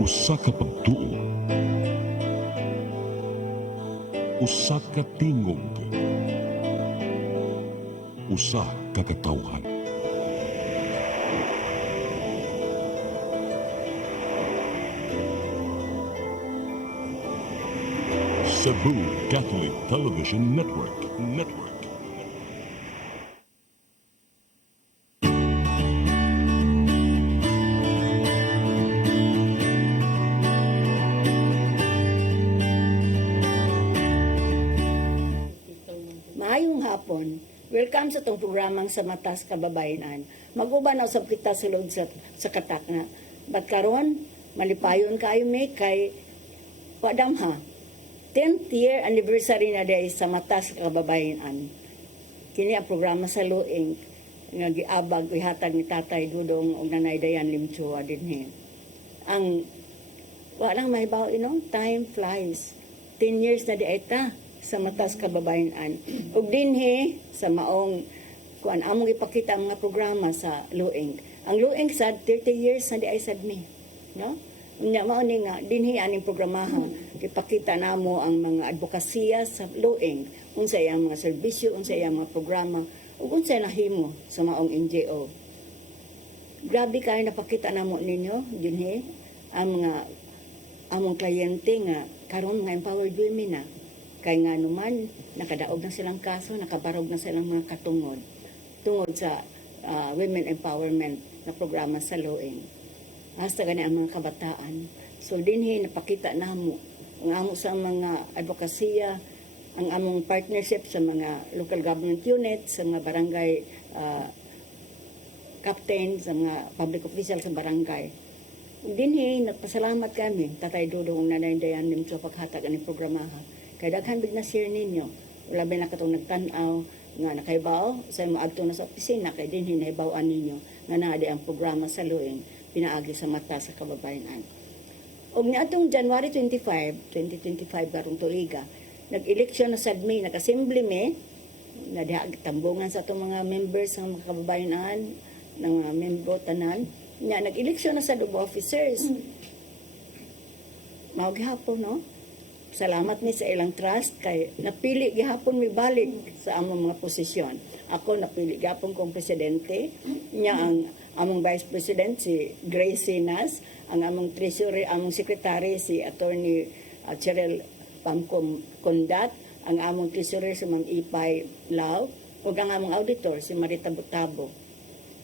Usa ka pagtuo, usa ka tingog, usa ka katawhan. Cebu Catholic Television Network. Maayong hapon. Welcome sa itong programang sa Matas Kababayanan. Mag-uban na usab kita sulod sa katak na. Ba't karon malipayon kayo may kay Wadam ha. 10th year anniversary na day sa Matas Kababayanan. Kini ang programa sa Luing nga giabag ihatag ni Tatay Dudong ug Nanay Dayan Limchua dinhi. Ang walang mahibaw inong time flies. 10 years na di ta sa Matas Kababayanan. Ug dinhi sa maong kuan among ipakita ang mga programa sa Luing. Ang Luing sad 30 years na di ay sad ni, no? Unya mao ni nga dinhi aning programahan ipakita namo ang mga advokasya sa Luing, unsay ang mga serbisyo, unsay ang mga programa, ug unsay nahimo sa maong NGO. Grabe kayo napakita namo ninyo dinhi ang mga among kliyente nga karon nga empowered women na. Kay nga naman, nakadaog na silang kaso, nakabarog na silang mga katungod tungod sa women empowerment na programa sa Luing. Hasta gani ang mga kabataan. So dinhi napakita namo ang amo sa mga advokasya, ang among partnership sa mga local government units, sa mga barangay captain, sa mga public official sa barangay. Dinhi nagpasalamat kami, Tatay Dudong, Nanay Dayan Limchua paghatag ani programaha. Kaya daghan big na share ninyo. Wala ba na katong nagtanaw nga nakaibaw sa mga adto na sa opisina kay din hinahibawan ninyo nga naadi ang programa sa Luing pinaagi sa mata sa kababayanan. Og niadtong January 25, 2025 karong tuiga, nag-eleksyon na sad May, nag-assembly May, na diha tambungan sa atong mga members ng mga kababayanan ng mga membro tanan. Nya nag-eleksyon na sa officers. Mao gihapon no? Salamat ni sa ilang trust kay napili gihapon mi balik sa among mga posisyon. Ako napili gihapon kong presidente, nya ang among vice president si Grace Sinas, ang among treasury, among secretary si attorney Cheryl Pamcom Condat, ang among treasurer si Ma'am Ipay Lau, ug ang among auditor si Marita Butabo.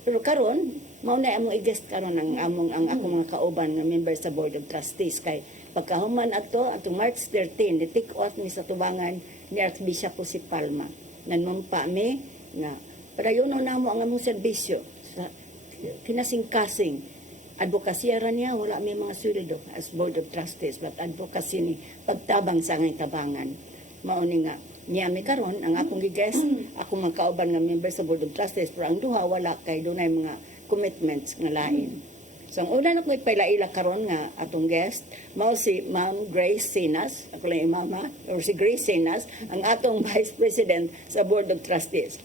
Pero karon mao na among i-guest karon ang akong mga kauban nga member sa board of trustees kay pagkahuman atong March 13 ni-take off ni sa tubangan ni Archbishop si Palma. Nanumpa mi na padayonon namo ang among serbisyo sa kinasing-kasing advokasya ra niya, wala may mga sweldo as board of trustees, but advocacy ni pagtabang sa ngay tabangan. Mao ni nga niya mi karon ang akong gi-guest, akong mga kauban nga member sa board of trustees, pero ang duha wala kay dunay mga commitments nga lain. So ang una na ko ipaila-ila karon nga atong guest, mao si Ma'am Grace Sinas, ako lang mama, or si Grace Sinas, ang atong Vice President sa Board of Trustees.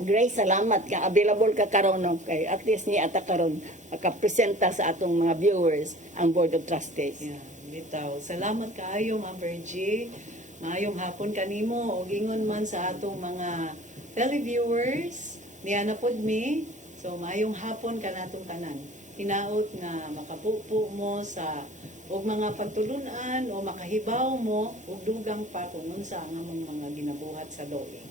Grace, salamat ka, available ka karon no, kay at least ni ata karon makapresenta sa atong mga viewers ang Board of Trustees. Yeah, bitaw. Salamat kaayo, Ma'am Virgie. Maayong hapon kanimo o gingon man sa atong mga televiewers niya na pod mi. So maayong hapon kanatong tanan. Hinaot na makapupo mo sa og mga pagtulunan o makahibaw mo og dugang pa kung unsa ang among mga ginabuhat sa Luing.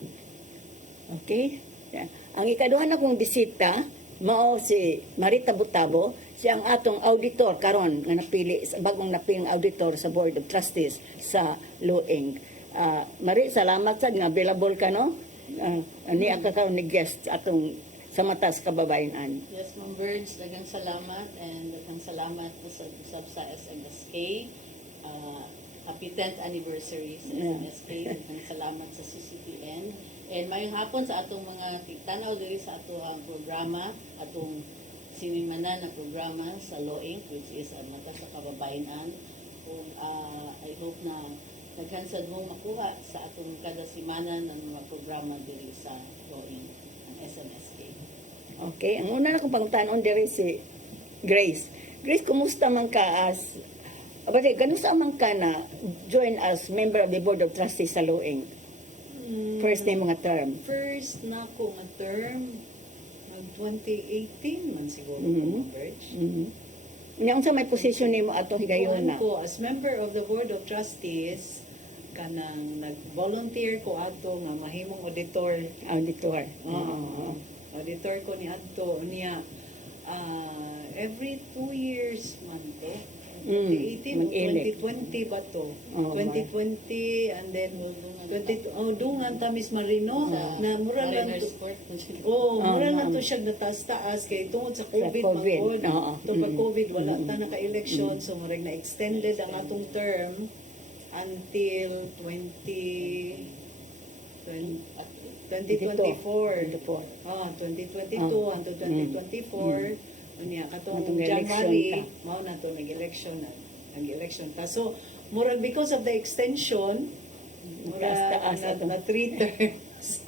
Okay? Yeah. Ang ikaduha na kong bisita, mao si Marita Butabo, siya ang atong auditor karon nga napili, bagong napiling auditor sa Board of Trustees sa Luing. Mari, salamat sa nga available ka no? Ni ka karon ni guest atong sa Matas Kababayanan. Yes, Ma'am Birds, dagang salamat and dagang salamat po sa usab sa SMSK. Happy 10th anniversary sa SMSK. Dagang salamat sa CCTN. And mayong hapon sa atong mga tanaw diri sa atong programa, atong sinimanan na programa sa Luing, which is ang Matas sa Kababayanan. Kung I hope na naghansad mong makuha sa atong kada simana ng mga programa diri sa Luing, ang SMSK. Okay, ang una na kong pangutanon diri si Grace. Grace, kumusta man ka as abadi, ganusa man ka na join as member of the Board of Trustees sa Loing? First name mga term. First na ko nga term, nag 2018 man siguro Mhm. Converge. Nya unsa may posisyon nimo atong higayon na? Ko as member of the Board of Trustees, kanang nag-volunteer ko ato nga mahimong auditor. Auditor. Oo. Auditor ko ni adto niya every 2 years man to. 2018 o mag-elect. 2020 ba to? Oo, 2020 and then 20 dungan tamis Marino na mura lang to. Mariners Court. Mura lang to siya nataas-taas kay tungod sa COVID. COVID, Magod. oo. Tungod COVID wala ta naka-election so murag na extended ang atong term until 2024. 24. 2022 until 2024. Unya katong Atong election January ta. mao na to nag-election na. Nag-election ta. So murag because of the extension Taas-taas na, atong- na 3 terms.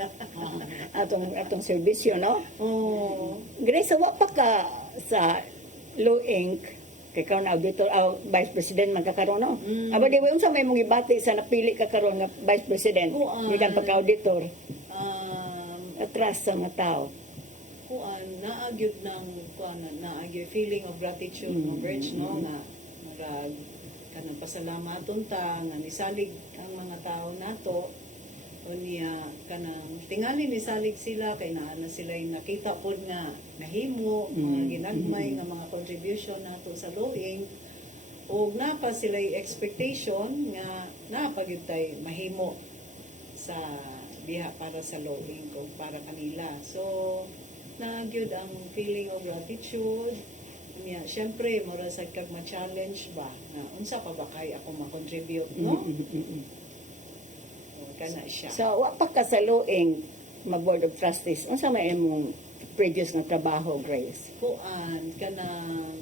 Atong serbisyo, no? Oh. Grace, wa pa ka sa Law Inc. Kay karon auditor, vice president magkakaroon, no? Aba di wa unsa may mong ibati sa napili ka karon nga vice president, Kuan. gikan pagka-auditor, Um, atras sa mga tao. kuan naagyud ng kuan naagyud feeling of gratitude mo Birch no nga murag kanang pasalamaton ta nga nisalig ang mga tao nato unya kanang tingali nisalig sila kay naa na sila nakita pod nga nahimo mga ginagmay nga mga contribution nato sa Loing ug napa sila expectation nga napagyud tay mahimo sa diha para sa Loing o para kanila so nagyud ang feeling of gratitude niya syempre mura sa kag ma-challenge ba na unsa pa ba kay ako ma-contribute no kana siya So, wa pa ka sa Law Inc. mag-board of trustees. Unsa may imong previous nga trabaho, Grace? kuan kanang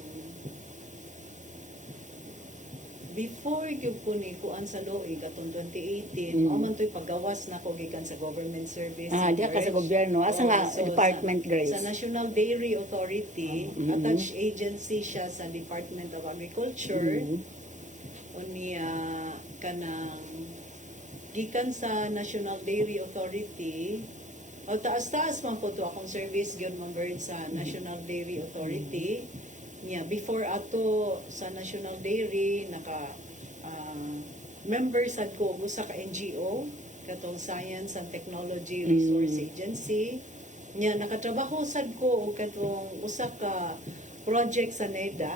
before yung ko ni kuan sa Loig atong 2018 mao man to'y paggawas na ko gikan sa government service Diha ka sa gobyerno. Asa nga So, department, Grace? sa National Dairy Authority attached agency siya sa Department of Agriculture unya kanang gikan sa National Dairy Authority o taas-taas man po to akong service gyud man bird sa National Dairy Authority niya before ato sa National Dairy naka member sad ko og usa ka NGO katong Science and Technology Resource Agency niya nakatrabaho sad ko og katong usa ka project sa NEDA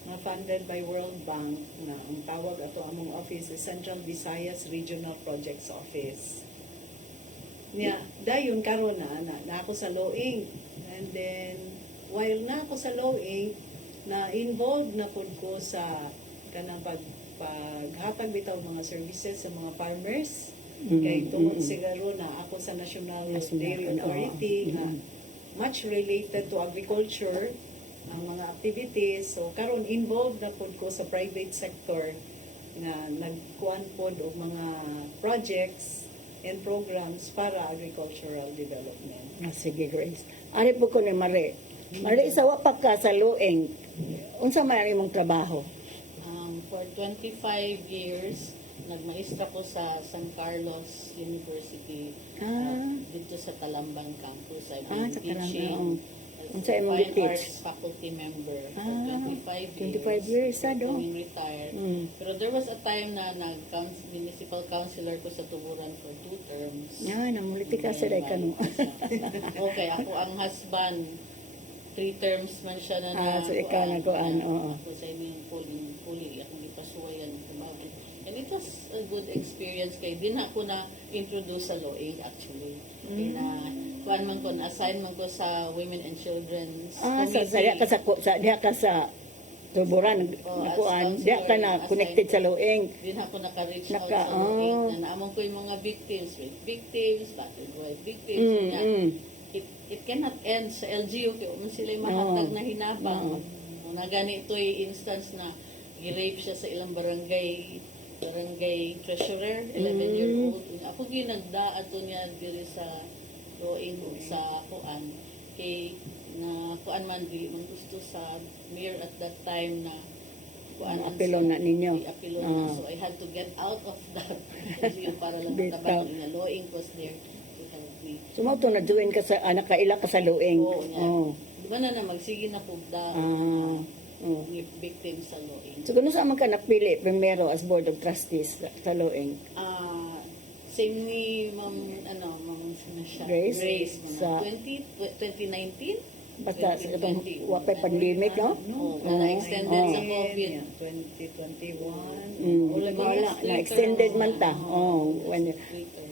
nga funded by World Bank na ang tawag ato among office is Central Visayas Regional Projects Office niya dayon karon na ako sa Loing and then while na ako sa Loing na involved na pud ko sa kanang paghatag bitaw mga services sa mga farmers kay tungod siguro na ako sa National Dairy Authority nga much related to agriculture ang mga activities so karon involved na pud ko sa private sector nga nagkuan pod og mga projects and programs para agricultural development. Sige, Grace. Ari po ko ni Mare. Mare, isa wa pa ka sa Law Inc. Unsa may imong trabaho? For 25 years, nagmaestra ko sa San Carlos University dito sa Talambang campus. I've been Sa teaching Karang. Unsa as a imong fine gi-teach? arts faculty member for 25 25 years, do? Going retired. Pero there was a time na municipal councilor ko sa Tuburan for 2 terms. Namuliti ka sa day kanu. Okay, ako ang husband. 3 terms man siya na So ikaw nagkuan, oo. Ako sa inyong puli, akong ipasuwayan ang trabaho. And it was a good experience kay din ako na introduce sa Loig actually. Kaya na kuan man ko, assign man ko sa Women and Children's Diha ka sa Tuburan, nakuan. Diha ka na connected sa Law Inc. Din ako naka-reach out Naka- sa Loig na naamon ko yung mga victims, rape victims, battered wife victims, it cannot end sa LGU kaya man sila mahatag na hinabang. Na ganito'y instance na i-rape siya sa ilang barangay treasurer, 11-year-old. Ako ginagda ato niya diri sa Loing sa kuan kay na kuan man dili man gusto sa mayor at that time na kuan man Apilo na ninyo. apilo na. So I had to get out of that NGO para lang Bitaw. matabang na Loing was there to help me. So mo to na join ka sa nakaila ka sa luing. Oo, niya. Oh. Di ba na magsige na po da Ah. Oh. victim sa Loing. So kuno sa man ka napili primero as board of trustees sa luing? Same ni Ma'am sino siya? Grace? Sa Sa- 2019? Basta sa itong 2020. wapay pandemic, no? Oo, na-extended sa COVID. 2021. Mm. Wala, na-extended man ta. Oh, when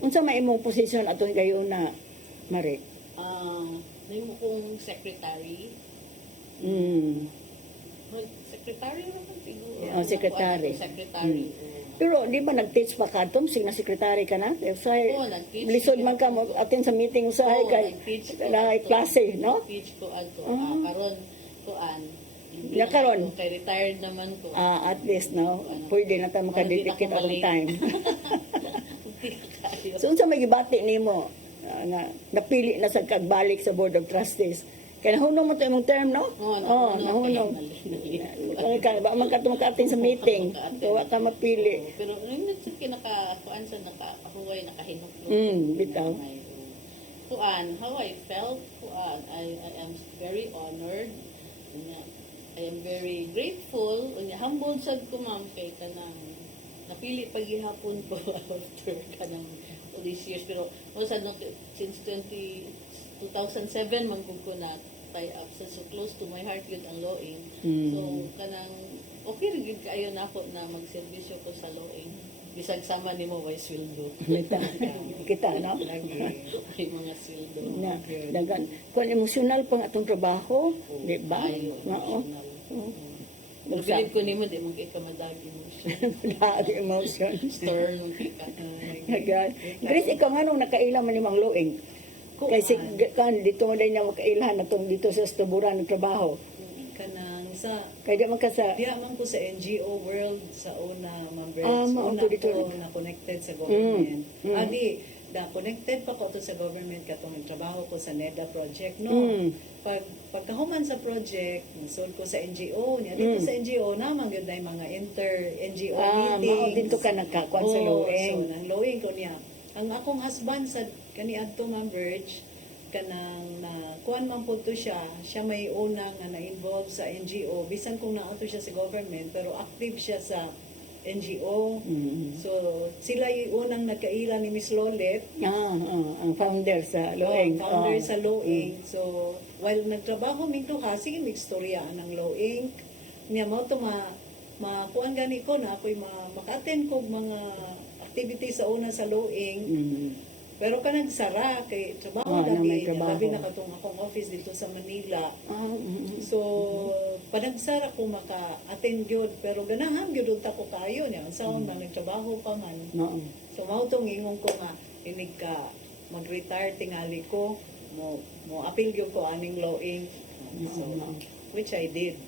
unsa may imong posisyon atong gayon na Mari? Nimo kong secretary. Mm. Secretary naman siguro. Oh, secretary. Secretary. Pero di ba nag-teach pa ka tom sing na sekretary ka na? Usahay, Oo, nag-teach. lisod man ka mo attend sa meeting usahay Oo, kay nag-teach ko na ato. klase, no? Nag-teach ko ato. Ah. Karon kuan. Ya, karon? Kay retired naman ko. At least no, pwede na ta makadedicate Wala ang din ako time. Hindi kayo. So unsa may gibati nimo nga napili na sa kagbalik sa board of trustees? Kaya nahunong mo to imong term, no? Oo, nahunong. Ba man ka tumakatin sa meeting, so wa ka mapili. Pero nung kinaka-kuan sa nakahuway, nakahinuklo. Bitaw. Kuan, how I felt, kuan, I am very honored. I am very grateful. Humbled sad ko, ma'am, kay kanang napili paghihapon ko after kanang all these years. Pero sad no, since 2007 man ko na tie up so close to my heart yun ang Loing. So kanang okay rin yun kaayo na ako na magserbisyo ko sa Loing. Bisag sama nimo way sweldo. Kita, no? May mga sweldo. Na dagan kun emosyonal pang atong trabaho, di ba? Ayo. Oo. Pero bilib ko nimo di mo kay ka madagi mo siya. Lahat emotion. Stern mo kay ka. Nagan. Grace, ikaw nga nung nakailang man nimang luing. Kasi kan dito mo din niya makailahan natong dito sa Stuburan ng trabaho. Kanang sa Kaya di man ka sa diya man ko sa NGO world sa una, Ma'am Brett. mao Una to dito. ko na connected sa government. Adi, connected pa ko to sa government katong trabaho ko sa NEDA project, no? Pagkahuman sa project, nasod ko sa NGO, niya dito sa NGO naman gyud nay mga inter-NGO mao meetings. dito ka nagkakuan sa luing. So, nang Loing ko niya. Ang akong husband sa kaniadto Ma'am Birch, kanang na kuan man po to siya may una nga na-involve sa NGO, bisan kung naato siya sa government, pero active siya sa NGO. So, sila yung unang nagkaila ni Miss Lolet, Ang founder sa luing. founder sa Loing. So, while nagtrabaho minto ha, sige migstorya ng Loing. Niya mo to kuan gani ko na ako'y maka-attend ko mga activities sa una sa Loing. Pero kanang sara kay trabaho na may labi, trabaho. labi na katong akong office dito sa Manila. So panagsara ko maka-attend gyud pero ganahan gyud ta ko kayo niya unsa man nagtrabaho pa man. So mao tong ingon ko nga inig ka mag-retire tingali ko mo appeal gyud ko aning Loing. So which I did.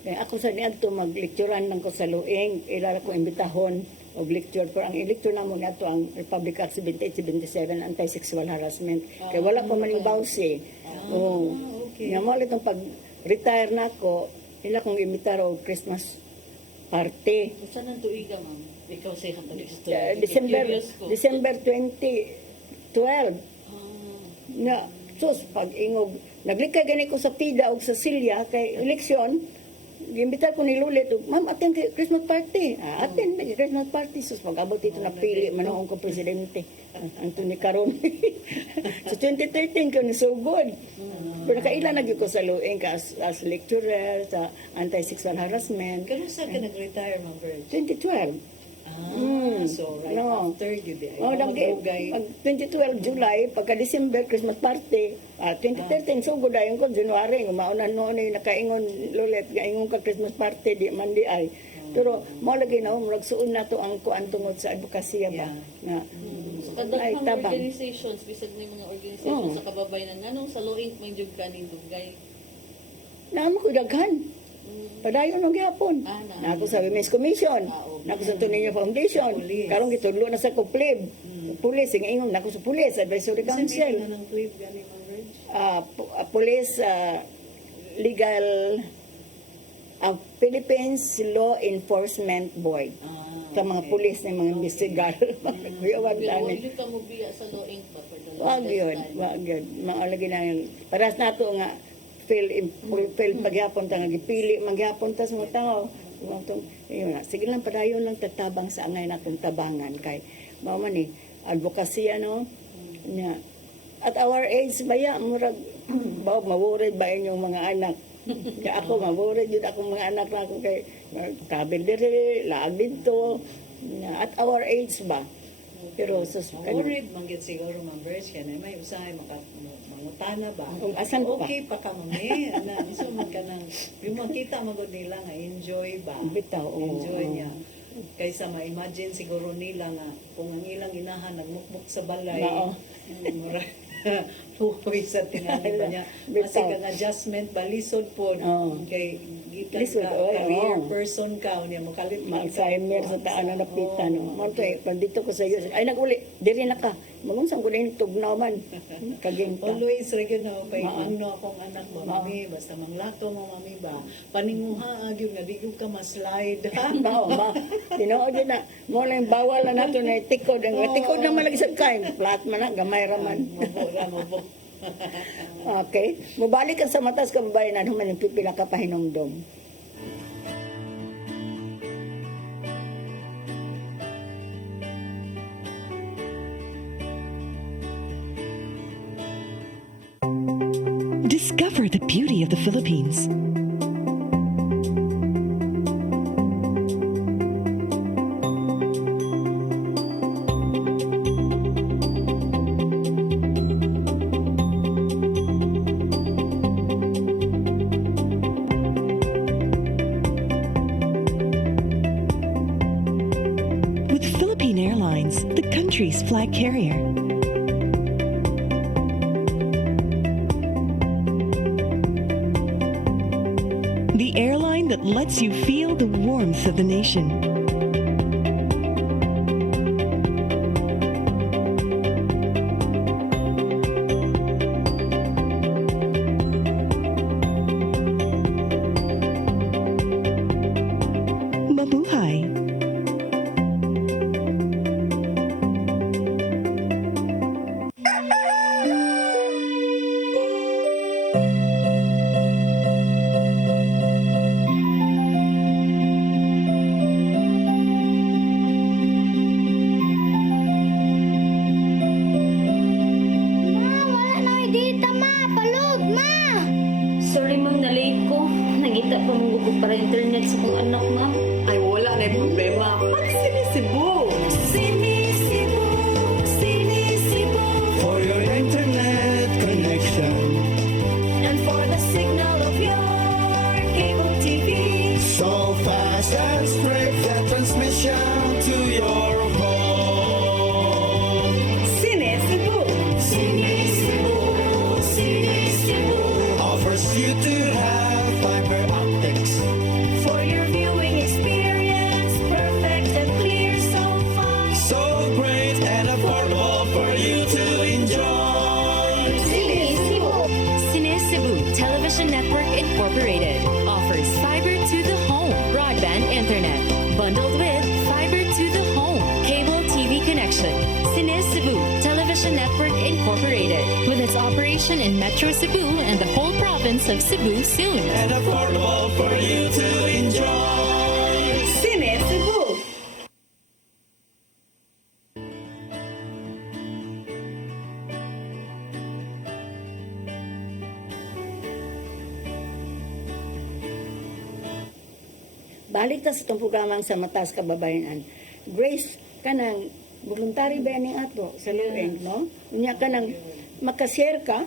Kaya ako sa niadto mag-lecturean lang ko sa luing, ilala ko imbitahon og lecture pero ang i-lecture namo nato ang Republic Act 78-77 anti-sexual harassment. Kaya wala ko maning bawsi. Okay. Nga mo itong pag-retire na ako, ila kong imitar og Christmas party. Saan ang tuiga, ma'am? Ikaw sa ikang talisto. December 2012. Na, sus, pag ingog, naglikay gani ko sa PIDA o sa Silya kay eleksyon, gimbita ko ni Lulit, ma'am, attend kay Christmas party. Attend kay Christmas party. Sus, pag-abot ito napili, manoong ko presidente. Anthony Caron. Sa 2013 ko ni so good. Pero nakailan na ko sa luing as lecturer sa anti-sexual harassment. Kano sa ka nag-retire Ma'am Birch? 2012. So right No. after gyud di. Pag 2012 July, pagka December Christmas party, 2013 so good ayon ko January, umaunan noon ay nakaingon Lolet, gaingon ka Christmas party di man di ay. Pero mo lagi na murag suon nato ang kuan tungod sa advokasya ba nga. Sa Ay, kadaghang tabang. organizations, bisag may mga organizations sa kababayan nganong sa Loing may jud kaning dugay. Naamo ko daghan. Padayon ng gihapon. Na ako sa Women's Commission. Na ako sa Tunillo Foundation. Police. Karong gitudlo na sa Kuplib. Pulis, ingon na ako sa Pulis, Advisory Council Council. na ng clip gani Ma'am Birch. Police Legal Philippines Law Enforcement Board. Sa mga pulis na mga investigar. Wag lang eh. Hindi ka mo biya sa law ink ba for the Wag longest yun, time? wag yun. Maalagi na yun. Paras na to nga, fail paghapon ta nga gipili, maghapon ta sa mga tao. Yun na. Sige lang, padayon lang tatabang sa angay natong tabangan. Kay, mao man eh, advocacy ano, nya. At our age, baya, murag, maworried ba inyong mga anak? Kaya ako, maworried yun akong mga anak na ako kay kabil diri, laag dito. At our age ba? Pero sus, Worried man gid siguro Ma'am Virg kaya may usahay mangutana ba? Kung asan pa? Okay pa ka mami. Ana, iso man ka nang yung makita magod nila nga enjoy ba? Bitaw, oo. Enjoy niya. Kaysa ma-imagine siguro nila nga kung ang ilang inahan nagmukmuk sa balay. Oo. Pupoy sa tingali ba niya. Kasi Bitaw. kang adjustment balisod po. Oo. Kay gikan Lisod, ka, oo, career oo. person ka. Niya makalit Ma-Alzheimer sa taan na napitan. No? Manto eh, pandito ko sa iyo. Ay, nag-uli. Diri na ka. Magunsang ko na yung tugnaw man. Kaging ka. Always regular na pay Oo. ano akong anak mo mami basta manglato mo mami ba paninguha gyud nga di gyud ka ma-slide ha Bao, ba? Tinuod yun na. Mo lang yung bawal na nato na tikod. Ang tikod na malagi sa kain. Flat man na, gamay raman. Mabo. Okay. Mubalik ka sa matas kababayan human yung pipila ka pahinumdom. Discover the beauty of the Philippines. With Philippine Airlines, the country's flag carrier. The airline that lets you feel the warmth of the nation. Mabuhay. Ma, wala na may data, ma. Palod, ma. Sorry ma'am, na-late ko. Nangita pa mong gugod para internet sa kong anak ma'am. Ay wala na yung problema pag sinisibo For your internet connection. And for the signal of your cable TV. So fast and straight that transmission to your home. Sinisibo Sinisibo offers you to have fiber optics. For your viewing experience, perfect and clear so far. So great and affordable for you to enjoy. Cine Cebu Television Network Incorporated offers fiber to the home broadband internet bundled with fiber to the home cable TV connection. Cine Cebu Television Network Incorporated with its operation in Metro Cebu and the whole province of Cebu soon. And affordable for you to enjoy. Sinisibo Balik ta sa itong programang sa Matas Kababayan. Grace, kanang voluntary ba ni ato sa lueng, no? Unya kanang makashare ka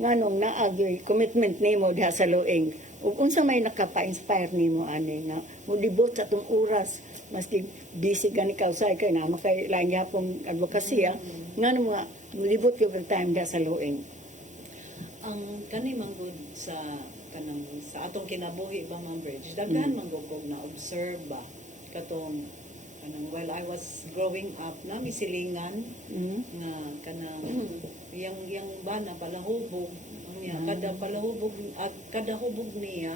nganong naagyoy commitment nimo diha sa lueng. Ug unsa may nakapa-inspire nimo ani nga modibot sa tong oras maski busy gani ka usay kay na makay lain gyapon advokasya nganong nga modibot gyud ang time diha sa lueng. ang kani manggod sa kanang sa atong kinabuhi ba Ma'am Bridge daghan manggugog na observe ba katong while I was growing up na misilingan nga kanang yang bana palahubog niya kada palahubog at kada hubog niya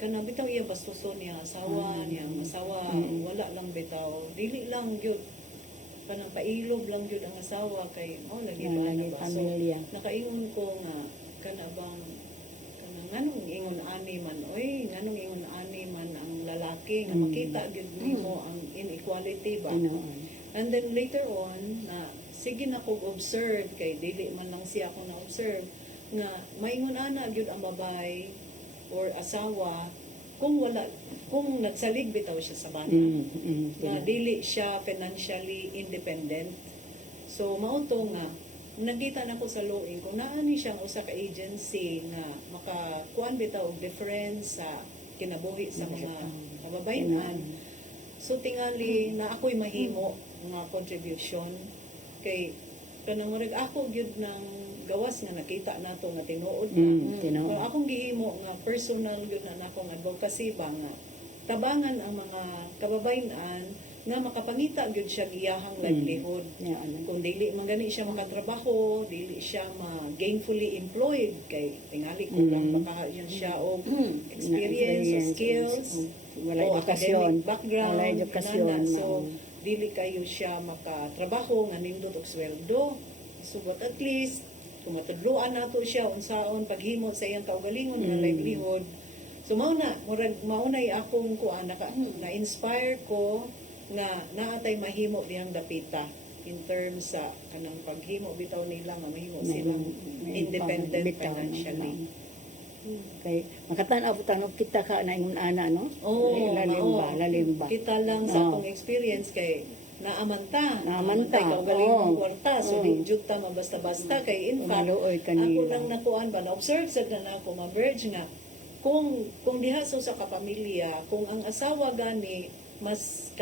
kanang bitaw iya bastuson niya asawa niya ang asawa wala lang bitaw dili lang gyud kanang pailob lang gyud ang asawa kay lagi ba na ba so pamilya. nakaingon ko nga kanabang kanang nganong ingon ani man nganong ingon ani man ang lalaki nga makita gyud nimo ang inequality ba. And then later on na sige na kog observe kay dili man lang siya ako na observe nga maingon ana gyud ang babae or asawa kung nagsalig bitaw siya sa bana na dili siya financially independent. So mao to nga nakita na ko sa looing kung naani siyang usa ka agency nga makakuan bitaw og difference sa kinabuhi sa mga kababayan. So tingali na ako'y mahimo nga contribution kay kanang murag ako gyud ng gawas nga nakita nato nga tinuod na. Kung akong gihimo nga personal gyud na akong advocacy ba nga tabangan ang mga kababayan nga makapangita gyud siya giyahang livelihood. Kung dili man gani siya makatrabaho, dili siya gainfully employed kay tingali ko lang baka yan siya og experience, skills, wala o edukasyon, academic background, wala edukasyon. so dili kayo siya makatrabaho nga nindot og sweldo. So but at least kung matudloan nato siya unsaon paghimo sa iyang kaugalingon nga livelihood. So maunay akong kuan na-inspire ko nga naatay mahimo diyang dapita in terms sa kanang paghimo bitaw nila nga mahimo silang independent financially. Kay makatan-aw tanong kita ka na ingon ana no? Lalimba. Kita lang sa akong experience kay naamanta Naamanta, kaugalingong kwarta so di jud ta mabasta-basta kay in fact Maluoy ako kanila. lang nakuan ba na-observe sad na ako ma-verge nga kung diha sa kapamilya kung ang asawa gani mas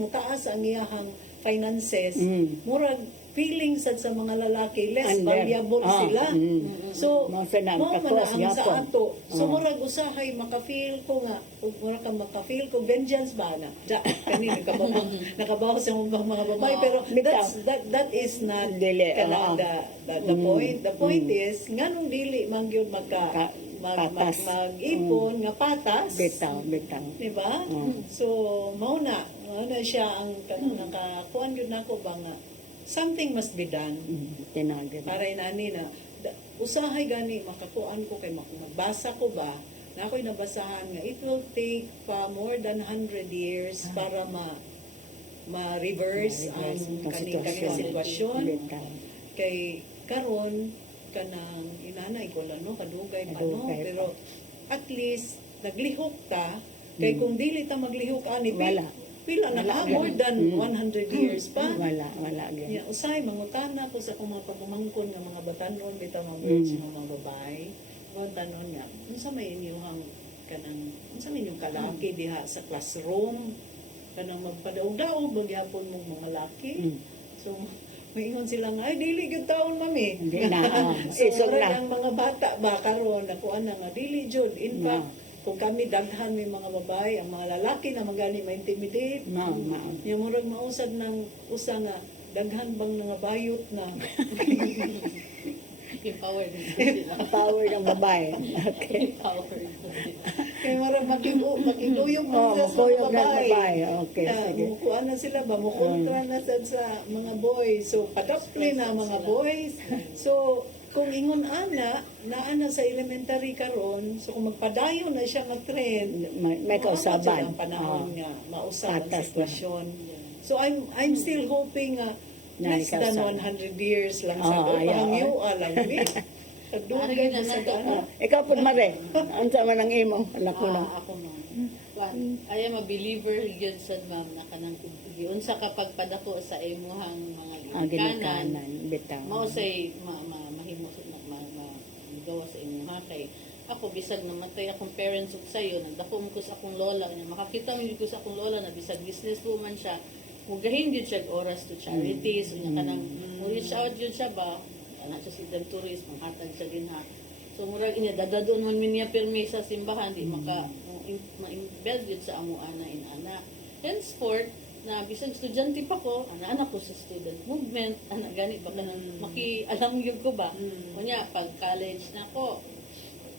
mutaas ang iyahang finances murag feeling sad sa mga lalaki less valuable sila so Mao mo sa na, man kakos ang sa yapon. ato so murag usahay makafeel ko nga ug murag ka makafeel ko vengeance ba na kanina nakabaho sa mga babae pero that is not Dili, kanang the point the point is nganong dili man gyud patas. mag-ipon nga patas Bitaw. diba? So, mao na siya ang nakakuan yun nako ba nga something must be done. Tinagid. Para inani na usahay gani makakuan ko kay magbasa ko ba na ako'y nabasahan nga it will take pa more than 100 years para ma-reverse ang kaning sitwasyon. Kay karon kanang inanay ko lang no kadugay pa no pero at least naglihok ta kay kung dili ta maglihok ani pila na more than 100 years pa wala ya usay mangutana ko sa akong mga pagmamangkon nga mga batanon bitaw mga mga babae batanon nga unsa may inyong kanang unsa may inyong kalaki diha sa classroom kanang magpadaog-daog bagyapon mong mga laki so maingon sila nga, ay, dili gyud taon, mami. Hindi na. So, ang mga bata ba, karon nakuha na nga, dili jud. In fact, kung kami daghan may mga babae, ang mga lalaki na magani ma-intimidate, yung murag mausad ng usa nga, daghan bang nga bayot na. Empowered sila. Power ng babae. Okay. Empowered. Kaya marang makikuyog na sila sa makuyog na babae. babae. Okay, sige. Mukuha na sila ba? Mukontra na sa mga boys. So, padapli na mga boys. So, kung ingon naana sa elementary karon, so kung magpadayon na siya mag-trend, May kausaban. Ang panahon nga, mausap ang Patas na. sitwasyon. So, I'm still hoping less than 100 years lang sa pangyo alam ni. Kadugay na sa gana. Ikaw po, Mare. Ansa man ang imo? Anak ko na. Ako mo. I am a believer yun sa ma'am na kanang yun sa kapag padako sa imuhang mga Ginikanan. likanan. Bitaw. Mao say mahimo gawa sa imuha kay ako bisag namatay akong parents ug sayo nagdako mo ko sa akong lola nya makakita mo ko sa akong lola na bisag businesswoman siya mugahin gyud siya oras to charities unya kanang reach out gyud siya ba ana siya si tourism manghatag siya dinha so murag inya dadadon man min niya pirmi sa simbahan di maka ma-embed gyud sa amo ana in ana henceforth, na bisan estudyante pa ko, anak ko sa student movement, anak gani baka alam yun ko ba. Kunya pag college na ko,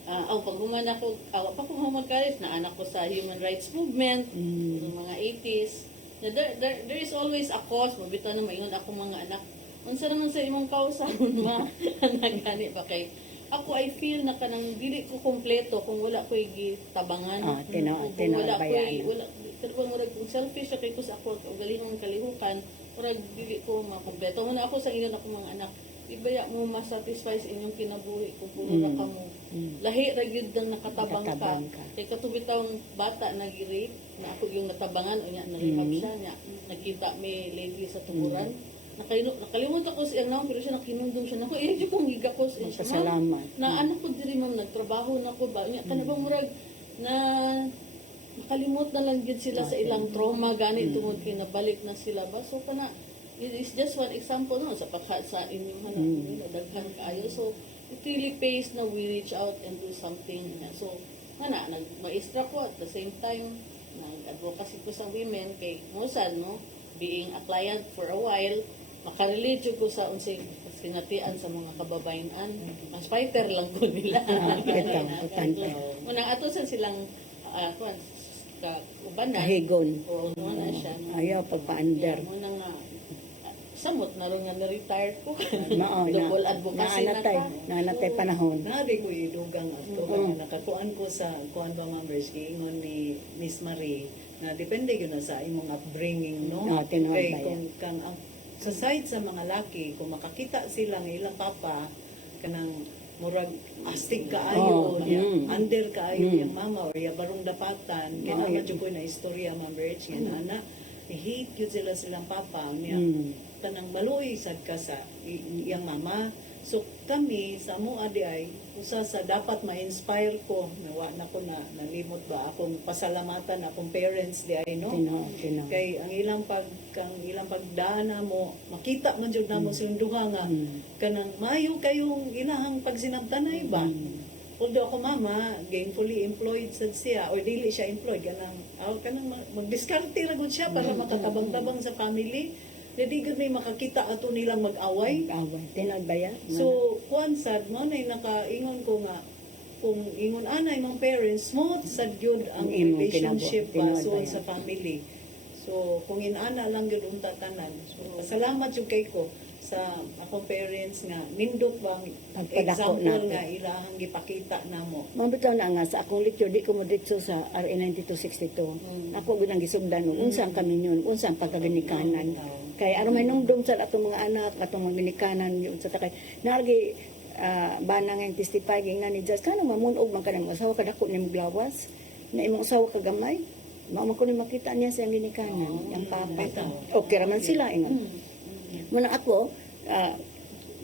pag human ako, pa ko human college na anak ko sa human rights movement, yung mga 80s. Na there is always a cause, mabitaw na maingon ako mga anak. Unsa naman sa imong kausaon ma, anak gani ba kay ako I feel na kanang dili ko kompleto kung wala ko gitabangan. Kung wala ko wala pero murag kung selfish sa kay ko sa ako o galingon kalihukan, murag dili ko makompleto. Muna ako sa inyo ako mga anak, ibaya mo ma-satisfy sa inyong kinabuhi kung puro na kamo. Lahi ra gyud nang nakatabang ka. Kay katubitawng bata nag-rape na ako yung natabangan o nya na-rehab siya nya. Nakita may lady sa tuburan. Nakalimutan ko siyang naon pero siya nakinumdum siya nako di ko gigakos siya. Salamat. Na anak ko diri ma'am nagtrabaho na ko ba nya kanabang murag na nakalimot na lang gid sila sa ilang trauma gani tungod kay nabalik na sila ba so kana it is just one example no sa sa inyong daghan kaayo so it really pays na we reach out and do something so nagmaestra ko at the same time nag-advocacy ko sa women kay mosan no being a client for a while makarelate ko sa unsay sinatian sa mga kababayan mas fighter lang ko nila unang ato sa silang ubanan Kahigon. o na siya Ayaw pagpa-under. muna nga samot na rin nga na-retire ko Noo, double advocacy na ka naanatay panahon. Nabi ko idugang ato nakakuan ko sa kuan ba members ingon ni Miss Marie na depende yun na sa imong upbringing no. Tinuod Kay ba yan? kung sa side sa mga laki kung makakita sila ng ilang papa kanang murag astig kaayo, under kaayo yung mama or yung barong dapatan, kaya jud ko na istorya members nga ana hate yun silang papa niya kanang maluoy sad ka sa iyang mama. So kami sa mo adi ay usa sa dapat ma-inspire ko nawa na ko na nalimot ba akong pasalamatan akong parents di ay no. Kay ang ilang pagdana mo makita man jud namo sa duha nga kanang maayo kayong ilahang pagsinabtanay ba. Although ako mama gainfully employed sad siya or dili siya employed kanang magdiskarte ra gud siya para makatabang-tabang sa family. Hindi gud may makakita ato nilang mag-away. Tinuod ba yan? So, kuan sad mo na nakaingon ko nga kung ingon anay mga parents mo sad gyud ang Imong relationship kinabo, ba so tinuod ba yan? sa family. So, kung inana lang gyud unta tanan. So, salamat jud kay ko sa akong parents nga nindot bang Pagpadako example natin. nga ilahang gipakita namo. Mabitaw na nga sa akong lecture, di ko mo dito sa RA 9262. Ako ginang gisugdan nun, unsa ang kami yun, unsa ang pagkaginikanan. Kaya aron may nungdom sa atong mga anak, atong mga ginikanan, yun sa takay. Nargi, bana nga yung testify, ging na ni Jazz, kanang mamunog man ka ng asawa, kadako ni maglawas, na imong asawa kagamay, mama ko ni makita niya sa ginikanan, yung papa. Okay raman sila, ingon. Muna ako,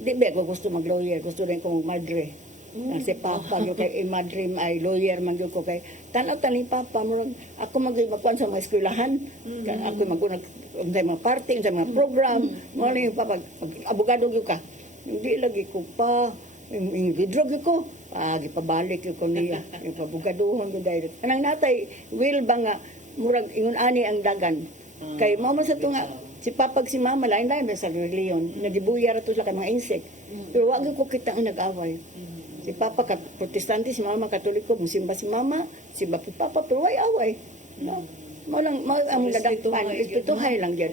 di ba ko gusto mag-lawyer, gusto rin ko mag-madre. Kasi papa, yung kay madre ay lawyer, mag ko kay tanaw tani papa, murag ako magkuan sa mga eskwelahan, ako mag sa mga party, sa mga program, mo yung papa, abogado gyud ka. Hindi lagi ko pa, yung vidrog ko, gipabalik ko niya, yung pabugaduhon ko dahil. Anang natay, will ba nga, murag ingon ani ang dagan. Kay mama sa tunga, si papag si mama lain-lain sa reliyon, nagibuyar to sila kay mga insect. Pero wag ko kita ang nag-away. Si papa protestante, si mama katoliko, musimba si mama, simba si papa, pero away. No? Ang dadakpan, respetuhay lang dyan.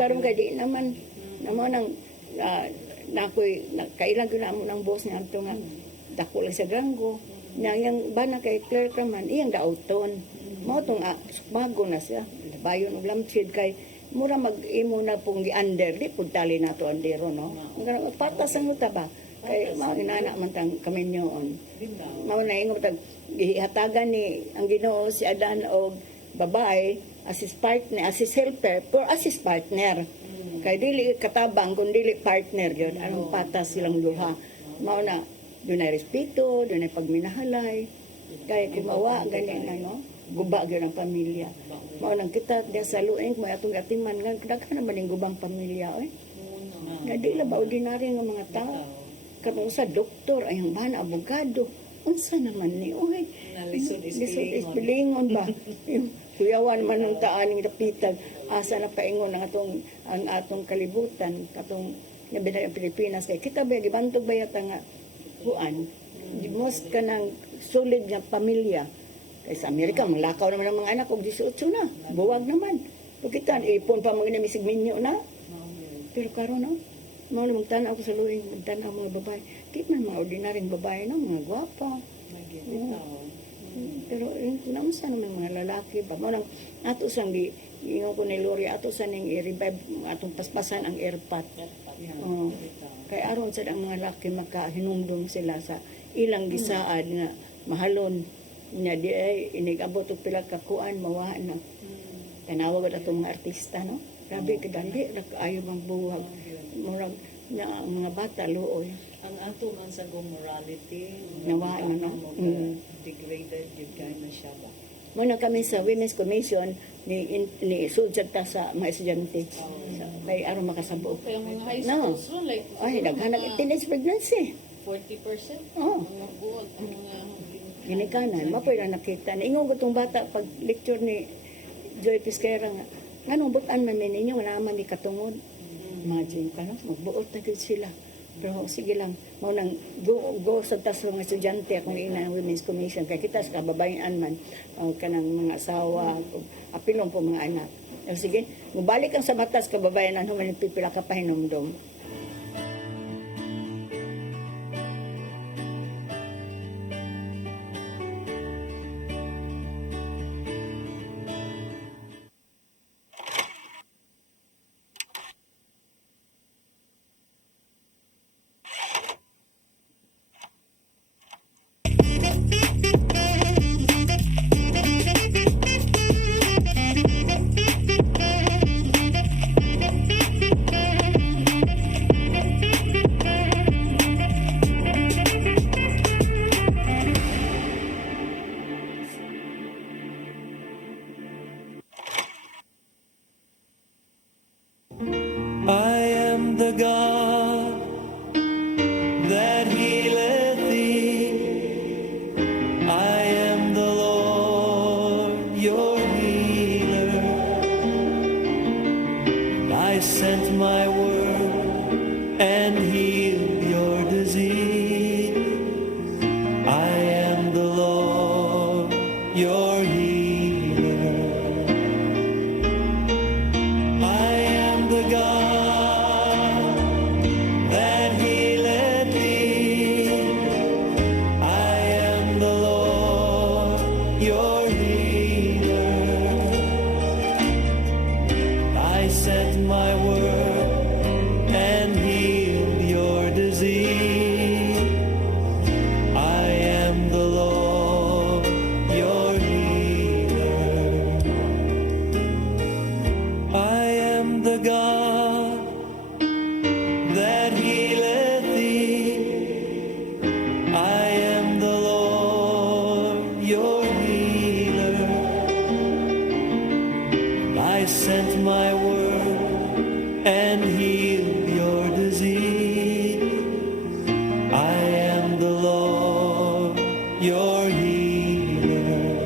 Karon kay di naman ang kailan ko na mo ng boss niya ito nga, dako lang sa granggo. Yang bana kay Claire Kraman, iyang dauton. Mo itong bago na siya, bayon og lamtsid kay mura mag-imo na pong gi-under, di pagtali na to andero, no? Patas ang uta ba? Kay mga inana man tang kaminyoon. Mao na ingon tag gihatagan ni ang Ginoo si Adan og babae assist partner, assist helper, or assist partner. Kay dili katabang kun dili partner gyud anong patas silang duha. Mao na dunay respeto, dunay pagminahalay. Kay kumawa gani na no, guba gyud ang pamilya. Mao nang kita diya sa lueng mo atong atiman nga daghan naman ning gubang pamilya oy. Nga dili ba ordinary nga mga tao. Karon sa doktor ay ang bana abogado. Unsa naman ni oy? Nalisod is pilingon ba? kuyawan man ng taaning dapitan, asa na paingon ang atong kalibutan, katong nabinay ang Pilipinas. Kay kita ba, gibantog ba yata nga kuan, most ka ng solid nga pamilya. Kay sa Amerika, manglakaw naman ang mga anak, og 18 na, buwag naman. Kung kita, ipon pa mga namisig minyo na. Pero karon no, mga magtanaw ko sa luing, magtanaw mga babae. Kit man mga ordinaryong babae na, mga gwapa. Pero namusta naman mga lalaki ba? Mo lang ato sang di ingon ko ni Lori ato sa ning i-revive atong paspasan ang airpat. Oh. Kay aron sa ang mga lalaki makahinumdum sila sa ilang gisaad nga mahalon nya di ay inigabot og pila ka kuan mawahan na. Tanawag atong mga artista no. Grabe kadali ra kaayo bang buwag. Murag na ang mga bata luoy. Ang ato man sa morality, Nawa, ano? degraded yung kaya na siya ba? Muna kami sa Women's Commission ni sudsad ta sa mga estudyante. Kay aron makasabot. Kaya mga high No. schools ron, like, Ay, naghanap teenage pregnancy. 40%. Oh. Mga buwag, ang mga Ginikanan, mapoy na nakita. Ingon ko itong bata pag lecture ni Joy Pisquera nga, nganong butan man ninyo, nga naman ni katungod. Imagine ka no, magbuot na gid sila. Pero sige lang, mau nang go sa tas mga estudyante akong ina ng Women's Commission kay kita sa kababayan man kanang mga asawa apilon po mga anak. O sige, mubalik ang sa batas kababayan ano man pipila ka pahinumdom. I am the God that healeth thee. I am the Lord your healer. I sent my word and healed your disease. I am the Lord your healer. I am the God that healeth thee. I am the Lord your healer. I sent my word and healed your disease. I am the Lord your healer. I am the God that healeth thee. I am the Lord your healer. I sent my word and healed your disease. I am the Lord your healer.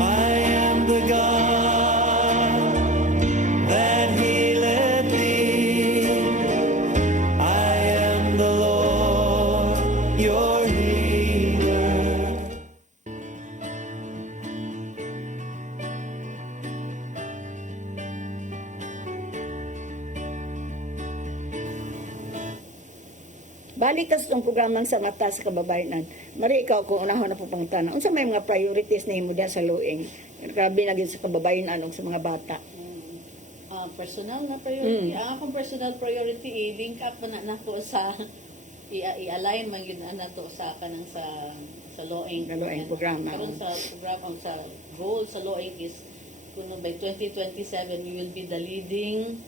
I am the God that healeth thee. I am the Lord your healer. Balik ka sa itong programang sa mata sa kababayanan. Mari ikaw kung unahon na po pang tanong. Unsa may mga priorities na imo diha sa luing? Grabe na gyud sa kababayanan o sa mga bata. personal na priority. Ang akong personal priority, i-link up na nako sa i-align man yun na to sa kanang sa Loing programa. Karon sa programa sa goal sa Loing is kuno by 2027 we will be the leading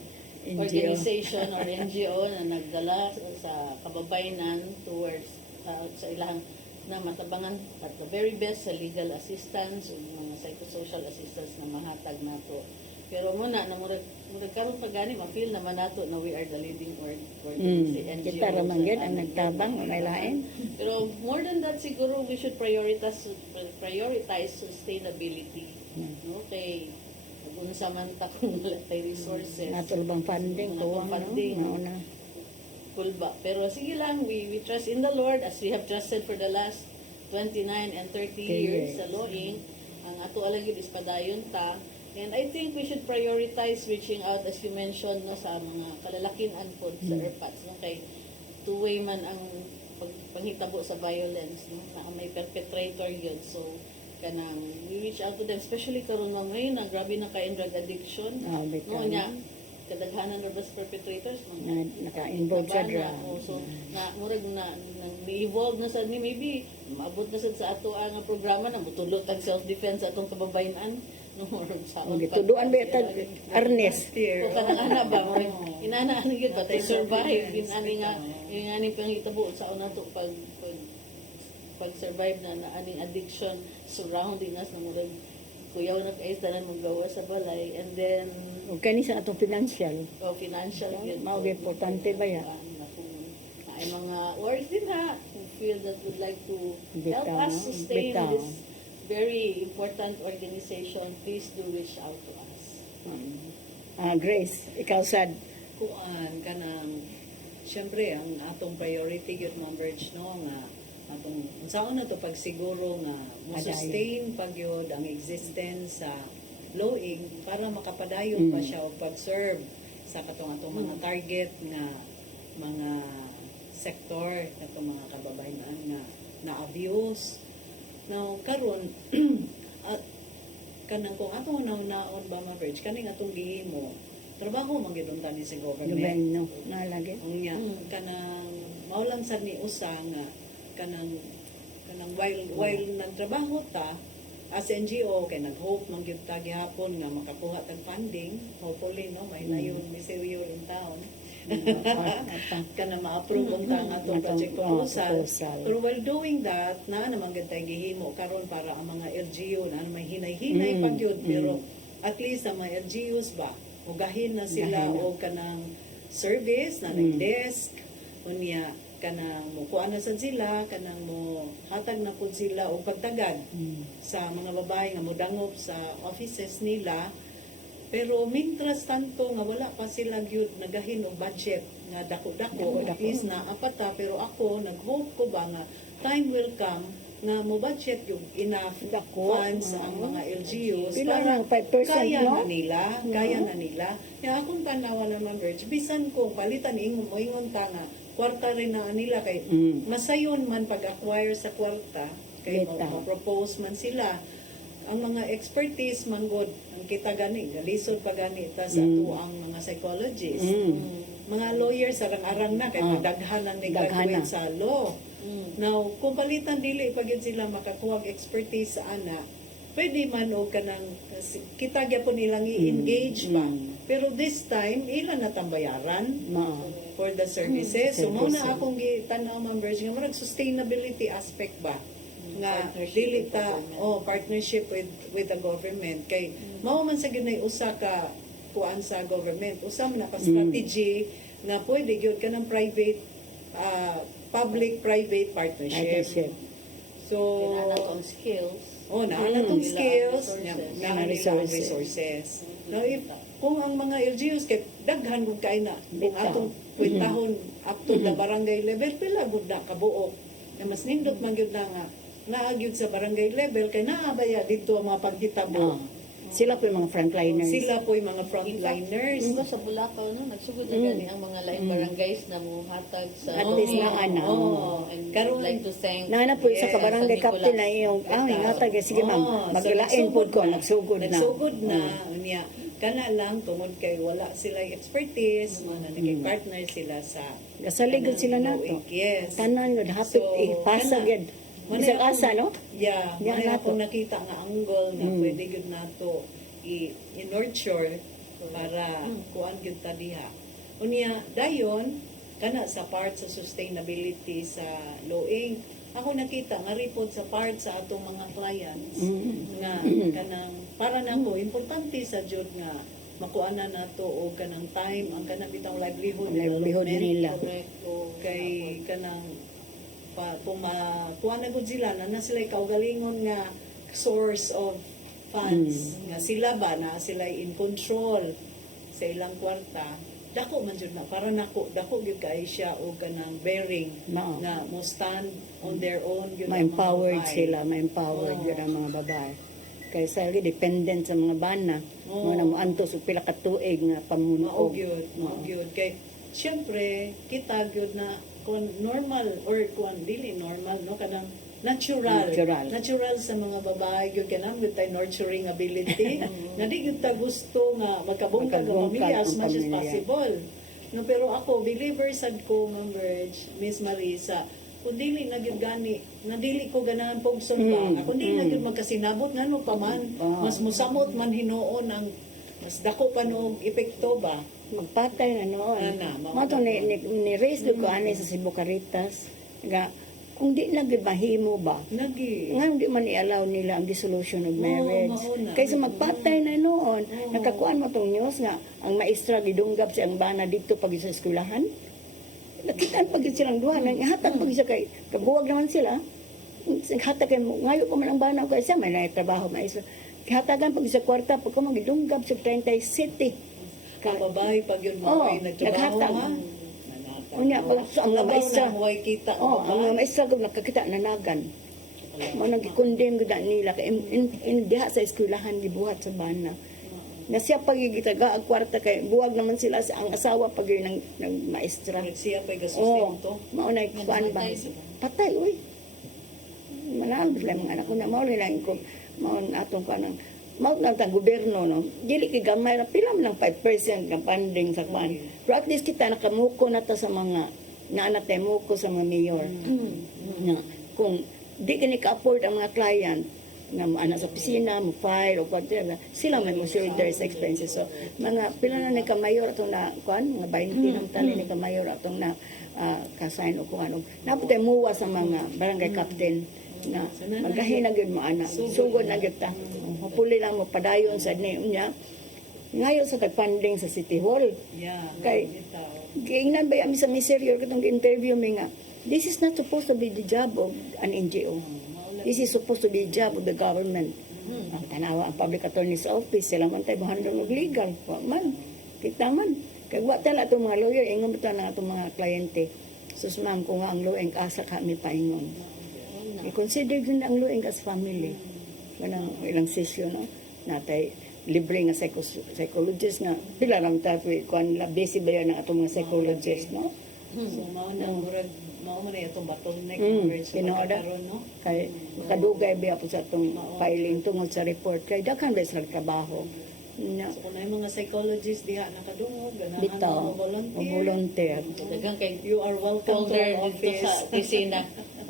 NGO. organization or NGO na nagdala sa kababayanan towards sa ilang na matabangan at the very best sa legal assistance o mga psychosocial assistance na mahatag nato. Pero muna na murag karon pa gani ma-feel naman nato na we are the leading Mm. Kita raman yun ang nagtabang, may lain. Pero more than that siguro we should prioritize sustainability. No kay unsa man ta kung wala tay resources. Natulbang funding, tuwang, Funding. no? Nauna. Kulba. Pero sige lang, we trust in the Lord as we have trusted for the last 29 and 30 years sa Loing. Ang ato alagid is padayon ta. And I think we should prioritize reaching out, as you mentioned, no, sa mga kalalakinan po sa ERPATs. No, kay two-way man ang panghitabo sa violence. No, na may perpetrator yun. So, kanang we reach out to them, especially karon mo ngayon na grabe na kay drug addiction. Bitaw. No, nya kadaghanan na ba perpetrators Naka-involve sa drug. So na murag na evolve na sad ni maybe maabot na sad sa ato ang programa na mutulot tag self defense atong kababayan-an no murag sa Tuduan ba ito, Arnes? o kanang ana ba murag inana gyud ba tay survive inani nga ingani panghitabo sa una to pag-survive na aning addiction surrounding us na murag kuyaw na kay tanan mong gawa sa balay and then O kani sa atong financial. financial yun. Mao importante ba yan? Ay mga words din ha who feel that would like to help Bitaw, us sustain bitaw. this very important organization. Please do reach out to us. Grace, ikaw sad. Kuan kanang syempre ang atong priority gyud Ma'am Virg no nga atong unsaon na to pagsiguro nga mo sustain pagyud ang existence sa Loing para makapadayon pa siya og pag-serve sa katong atong mga target nga mga sektor katong mga kababayan nga na-abuse. Now karon kanang kung atong naon ba Ma'am Virg kaning atong gihimo trabaho man gyud unta ni sa government. Gobyerno, nalagi. Unya kanang maulang sad ni usa nga kanang while nagtrabaho ta as NGO kay nag-hope man gyud ta gihapon nga makakuha tag funding hopefully no may nayon miseryo in town kana ma-approve unta ang atong project proposal. Pero while doing that na naman gyud tay gihimo karon para ang mga LGU na may hinay-hinay pa gyud pero at least ang mga LGUs ba ugahin na sila o kanang service na desk unya kanang mo kuan na sad sila kanang mo hatag na pud sila og pagtagad sa mga babae nga modangop sa offices nila pero mintras tanto nga wala pa sila gyud nagahin og budget nga dako-dako at least na apat ta pero ako nag-hope ko ba nga time will come nga mo budget yung enough funds ang mga LGUs Pila lang, 5%, kaya no? na nila kaya na nila kaya akong tanawa naman Virg bisan kung palitan ingon mo ingon ta nga kwarta rin na nila kay masayon man pag-acquire sa kwarta kay propose man sila ang mga expertise manggod ang kita gani galisod pa gani ta sa ato ang mga psychologists mga lawyers arang-arang na kay madaghan ang graduate sa law now kung palitan dili pagid sila makakuha og expertise sa ana pwede man o kanang kita gyapon nilang i-engage ba pero this time ilan na tambayaran for the services so mo na akong gitanaw Ma'am Virg nga murag sustainability aspect ba nga dili ta partnership with the government kay mao man sa ginay usa ka kuan sa government usa man ka strategy nga pwede gyud kanang private public private partnership so Ang skills naana tong skills resources. resources now if kung ang mga LGUs kay daghan gud kay na kung atong kwentahon up to the barangay level pila gud na kabuok na mas nindot man gyud na nga naagyud sa barangay level kay naabaya dito ang mga paghitabo Sila po yung mga frontliners. sila po yung mga frontliners Diba sa Bulacaw, no? Nagsugod na gani ang mga laing barangays na muhatag sa... At least na ana. And Karon- I'd like to thank... Nana po sa kabarangay San captain Nicolas. na yung, ingatan kayo, sige ma'am, So, maglain po ko, nagsugod na. Nagsugod na. Unya, kana lang, tungod kay wala sila expertise, mga naging partner sila sa... Gasaligod sila na to. Yes. Tanan yun, hapit ipasag yun. Isang asa, no? Yeah, Yan may nato. akong nakita nga angle na pwede yun nato i-nurture para kuan yun ta diha. Unya, dayon, kana sa part sa sustainability sa Loing, ako nakita nga report sa part sa atong mga clients nga kanang para nako importante sa jud nga makuana na to o kanang time ang kanang bitang livelihood Livelihood nila. Correct. O, kay kanang kuha na gud sila na sila kaugalingon nga source of funds nga sila ba na sila in control sa ilang kwarta dako man jud na para dako gyud kay siya o kanang bearing No. na mo stand on their own gyud ang mga Ma-empowered babae. sila, ma-empowered Oo. yun ang mga babae. Kaya sali dependent sa mga bana. Oo. Mo na mo antos og pila ka tuig nga Mao pamunog. gyud kay syempre kita gyud na kung normal or kung dili normal no kanang natural sa mga babae gyud kanang with tay nurturing ability na di gyud ta gusto nga magkabungkag ang Magkabungkag pamilya as ang much as pamilya. possible no pero ako believer sad ko Ma'am Virg, Miss Marisa kung dili na gyud gani na dili ko ganahan pogson ba ako dili na gyud magkasinabot ngano pa man mas musamot man hinuon ang mas dako pa noong epekto ba Magpatay na noon. Ana, Mato ni raise ko ani sa Cebu Caritas nga kung di na gyud mahimo ba nagi nga hindi man i-allow nila ang dissolution of marriage. mauna. Kaysa magpatay na noon, nakakuan mo tong news nga ang maestra gidunggab siya ang bana dito pag sa eskwelahan. Nakitaan pag silang duha, hatag pag siya kay kabuwag naman sila. Hatag kay ngayo pa man ang bana kay siya may trabaho maestra. Hatagan pag sa kwarta pag magidunggab sa 30 city. kababay pag yun Oo, mo ay nagtrabaho naghatag. ha. Unya pag so, ang mga maestra, Huwag kita oh, ang mga maestra kung nakakita nanagan. Mo nang gikondem gud nila kay in diha sa eskwelahan gibuhat sa bana. Na siya pagigitaga ang kwarta kay buwag naman sila sa ang asawa pag yun ng maestra. Siya pa'y Oh, gasustento. mao na kuan ba? Patay uy. Manalo sila mga anak ko na mao lang ko mao atong kanang mao na ta gobyerno no. Dili kay gamay ra pila man lang 5% ng funding sa kuan. Pero at least kita nakamuko na ta sa mga naanatay muko sa mga mayor. Na kung di kini ka-afford ang mga client na ana sa opisina, mo file o whatever, sila may mo shoulder sa expenses. So, mga pila na ni ka-mayor atong na, kuan, mga 20 ng tali ni ka-mayor atong na kasign o kung ano. Naputay muwa sa mga barangay captain na magahin na gyud mo ana. Sugod na gyud ta. Hopuli lang mo padayon sa niya. Ngayon sa tag-funding sa City Hall. Yeah. Kay giingnan ba ami sa miseryor katong interview mi nga. This is not supposed to be the job of an NGO. This is supposed to be the job of the government. Ang tanawa ang public attorney's office sila man tay buhandong og legal. Wa man. Kita man. Kay wa tala atong mga lawyer ingon ta na atong mga kliyente. Sus ma'am kung nga ang lueng asa ka mi paingon. I-consider din ang lueng as family. Walang ilang session no. Natay libre nga psychologist nga pila lang ta kuan la busy ba yan ang atong mga psychologist no. So, mao na mao man ay itong bottleneck sa Tinoda. pagkakaroon, no? Kay makadugay biya po sa itong filing tungod sa report. Kay daghan ba sila trabaho. Na, So, kung na yung mga psychologists diha nakadungog, ganahan bitaw, mo volunteer. volunteer. Dagang kay You are welcome to folder our dito office. sa opisina.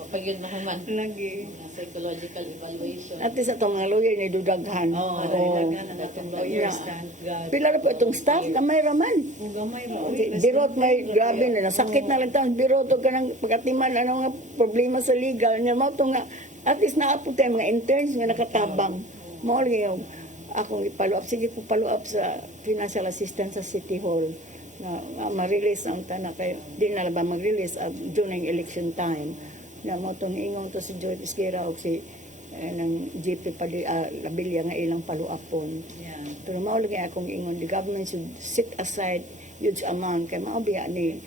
Pag yun mo man. Lagi. Psychological evaluation. At least itong mga lawyer ni dudaghan. Oh, Oo. daghan ang atong lawyers, thank God. Pila na po itong staff, kamay raman. Kung gamay ra. Birot may grabe na nasakit na lang taon. Birot o ka ng pagkatiman ano nga problema sa legal. Nga mo nga at least naapot tayo mga interns nga nakatabang. Mo yung akong ipalo up. Sige po follow up sa financial assistance sa City Hall. Na ma-release ang tana kay di na ba mag-release during election time. Na mo itong ingon to si Joy Pisquera o si ng GP Labilia nga ilang paluapon. Yeah. Pero maulagi akong ingon, the government should set aside huge amount kay maubiya ni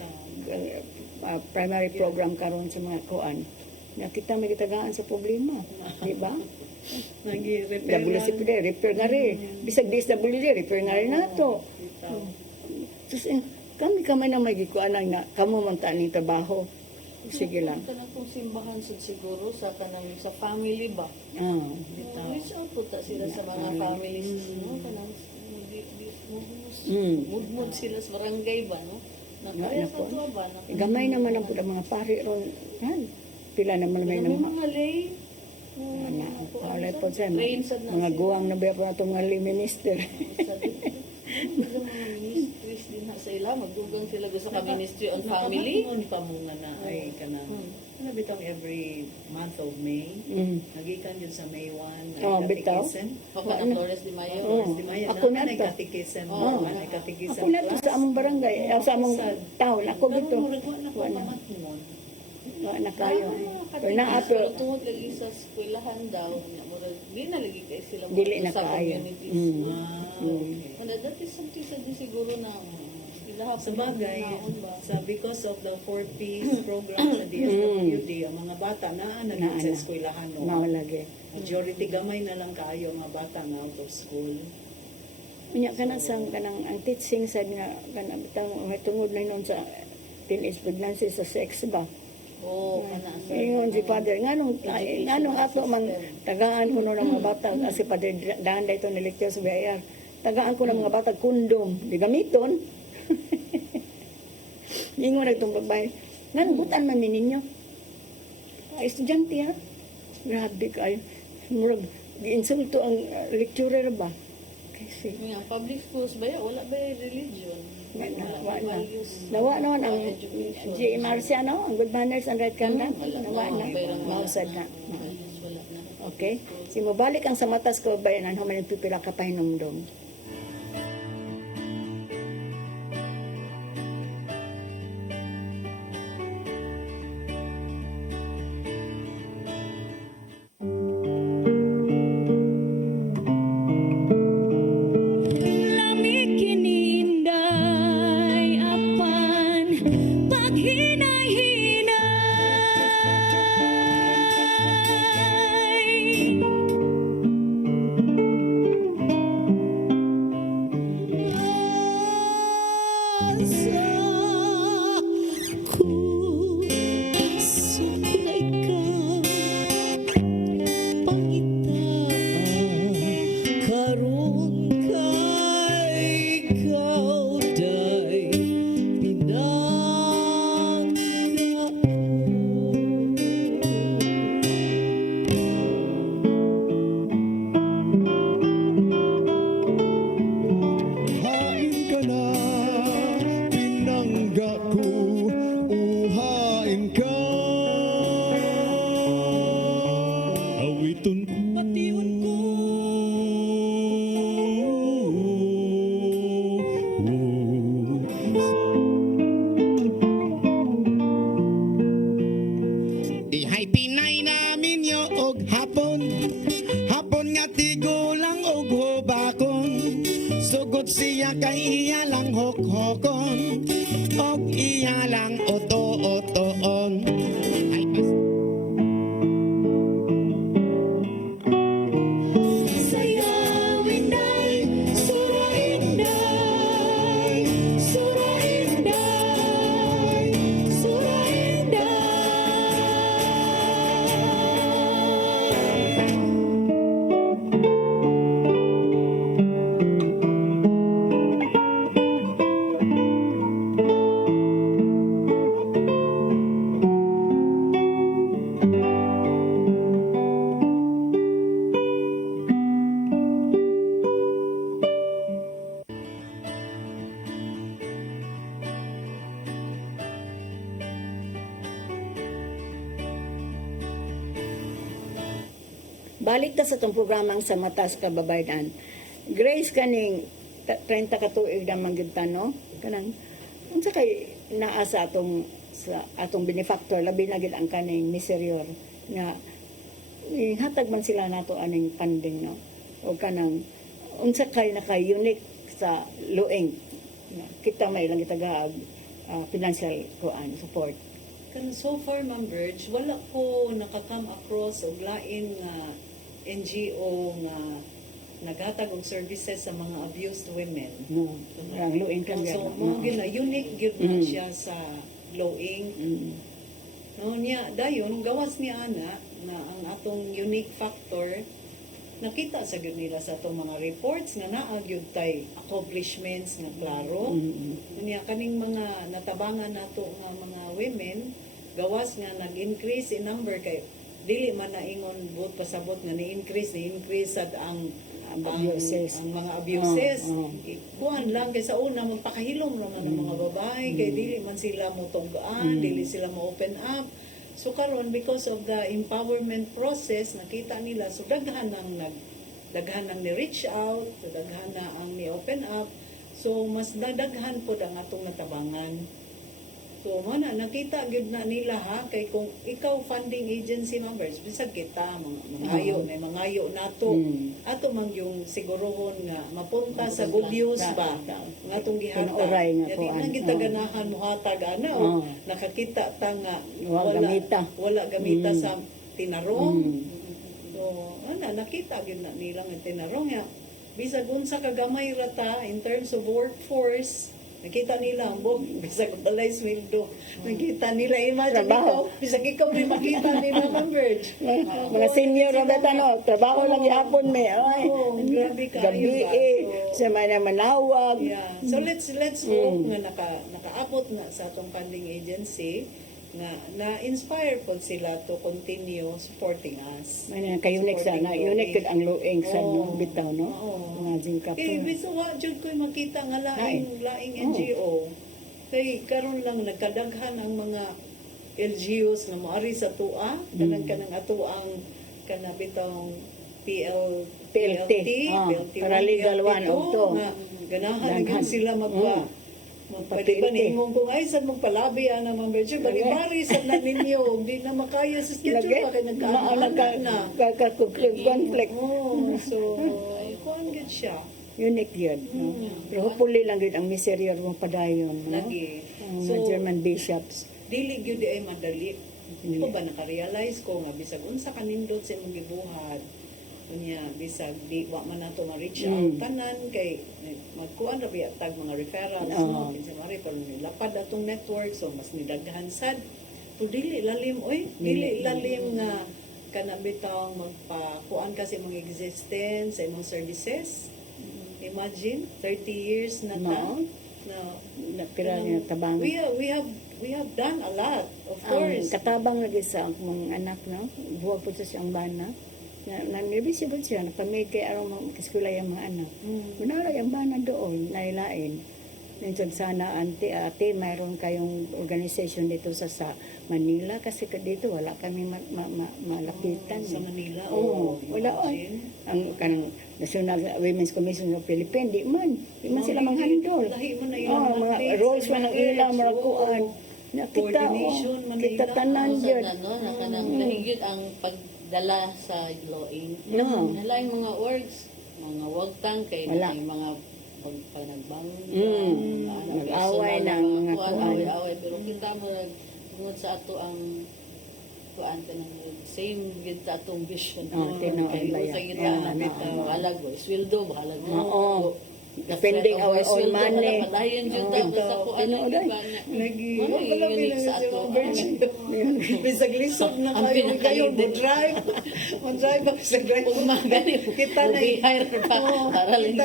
primary program karon sa mga kuan. Na kita may gitagaan sa problema, di ba? Nagi-repair. WCPD, repair nga rin. Bisag DSWD, repair nga rin nato. Tapos kami na may gikuan na kamo man ta ning trabaho. Sige lang. Kanang kung simbahan sud siguro sa kanang sa family ba. Reach out po ta sila sa mga families, no? Kanang mudmud sila sa barangay ba, no? Nakaya sa tuwa ba? Gamay naman ang pula mga pari ron. Yan. Pila naman may May mga mga lay. Alay po siya. Train sad na Mga sila. guwang na ba po na itong mga minister. Mga ministries din na sa ila, magdugang sila gusto ka Ministry on Family. Nakamatungod pa mo nga na ay kanang Ano bitang every month of May, nagikan yun sa May 1, Oh, bitaw. O ka ng Flores de Mayo. Oo. Di Maya, Ako na na to. katikisan Oo. mo, katikisan Ako na to sa among barangay, sa among town. Ako dito. Wala ko pamatmon. Wala na kayo. Pero na ato, Pero tungod lagi sa eskwelahan daw, di na lagi kayo sila Dili na sa kaayo. communities. Okay. Wala, dati sa di siguro na ilahap Sa bagay, ba? because of the 4Ps program sa DSWD, ang mga bata na Na- sa eskwelahan. No? mawalagi. Majority gamay na lang kaayo ang mga bata na out of school. Unya ka na sa kanang ang teaching sa nga kanang bitang may tungod na noon sa teenage pregnancy sa sex ba. Oo, kana sa Ingon si Father, nganong ato mang tagaan ko ng mga bata kasi Father daan dito ni lecture sa BIR. Tagaan ko ng mga bata kondom, di gamiton. Ingon na itong babae. Nganong butan man mi ninyo? Ay, estudyante ha? Grabe kayo. Murag, gi-insulto ang lecturer ba? Kasi, Ang public schools ba yan? Wala ba yung religion? nawa naman ang G. Marciano, ang good manners and right conduct. Nawa na, mausad na. Wala na. Okay? Si mabalik ang sa matas ko ba yan, human yung pipila ka pahinumdum. Lamig kininday apan paghinay-hinay. Asa ko suklay ka pangitaan karon kay ikaw day pinangako. Hain ka na, pinangga ko, uhain ka. Awiton ko, Patiun ko Ihay Pinay namin yo og hapon. Hapon nga tigulang og hubakon. Sugod siya kay iya lang hokhokon. Og iya lang oto-otoon. Ay sayawin day, surain day, surain day, surain day. Balik ta sa itong programang sa Matas Kababayan. Grace kaning 30 ka tuig na manggid no? Kanang, unsa kay naa sa atong benefactor, labi na gid ang kaning miseryor nga hatag man sila nato aning funding no? O kanang, unsa kay naka-unique sa luing. Kita may lang itaga financial support. Kan so far, Ma'am Verge, wala ko nakakam across og lain nga NGO nga naghatag og services sa mga abused women. No, ang luing kan So, mo gina unique gyud na siya sa lowing. No niya dayon gawas ni ana na ang atong unique factor nakita sa gyud nila sa atong mga reports nga naa gyud tay accomplishments nga klaro. Niya kaning mga natabangan nato nga mga women gawas nga nag-increase in number kay dili man na ingon buot pasabot nga ni-increase sad ang abuses. ang mga abuses. Oo. Kuan lang kay sa una magpakahilom naman ng mga babae kay dili man sila mo tugaan, dili sila mo open up. So karon because of the empowerment process nakita nila so daghan nang ni-reach out, so daghan na ang ni-open up. So mas dadaghan po ang atong natabangan. So mana nakita gyud na nila ha kay kung ikaw funding agency members bisag kita mangayo may mangayo nato ato man yung sigurohon nga mapunta sa good use ba nga atong gihatag. Tinuoray nga Di kuan. na kita ganahan mohatag ana nakakita ta nga wala gamita sa tinarong. So nakita gyud na nila nga tinarong ya bisag unsa ka gamay rata in terms of workforce. Nakita nila ang bisag balay sweldo. Nakita nila, imagine Trabaho. ikaw, bisag ikaw rin makita nila Converge. Mga senior na ano, trabaho lang yapon may. Ay, grabe kayo gabi ba? sa mga manawag. Yeah. So let's hope nga nakaabot na sa atong funding agency nga na-inspire po sila to continue supporting us. May ka-unique sa na unique gud ang luing sa bitaw no. Oo. Mga jingka po. Eh, biso wa jud ko'y makita nga laing NGO. Kay karon lang nagkadaghan ang mga LGUs nga moari sa tua, kanang atuang kanabitong PLT, paralegal 1 og 2. nga ganahan gyud sila magpaliban imong kung ay sad mong palabi ana member siya bari sad na ninyo di na makaya sa schedule pa kay nagkaano na conflict. So kuan gid siya Unique yun. No? Pero hopefully lang yun ang miseryor mong padayon. No? lagi. Ang mga German bishops. Dili gyud ay madali. Ko ba naka-realize ko nga bisag unsa kanindot sa imong gibuhat. Unya bisag di wa man nato ma-reach out tanan kay magkuan ra biya tag mga referrals no kinsa mari pero nilapad atong network so mas nidaghan sad. To dili lalim dili lalim nga kana bitaw magpakuan kasi mga existence sa imong services. Imagine 30 years na ta na Pira niya tabang. we have done a lot, of Ang course. katabang lagi sa akong anak, no? Buwag po sa siyang bana. Nag-visible siya, napamig kay araw mag-eskwela yung mga anak. Manara yung bana doon, lain-lain. Nandiyan sana, ate, mayroon kayong organization dito sa Manila kasi dito wala kami malapitan. Sa Manila, wala. Ang kanang National Women's Commission of Philippines, di man sila manghandol. Lahi man na ilang Mga mandates, roles man ng mandates, ilang marakuan. Nakita, coordination man kita nila. tanan Ano yun. sa nakanang lahigit ang pagdala sa glowing. No. Nalaing mga orgs, mga wagtang kay Wala. may mga pagpanagbang Nag-away ng mga kuan. away pero kita mo tungod sa ato ang kuan kanang same gid ta atong vision. tinuod Kay ba yan? sa kita Yeah, bitaw halag mo sweldo halag mo. Oo. Depending our own money. Padayon jud ta sa kuan tinuod ay. Wala pala unique sa pinag ato. sa Virgin. Bisag lisod na Ang kayo pinakaligid. mo-drive. Mo-drive ako sa drive. Kita na Hire pa para lang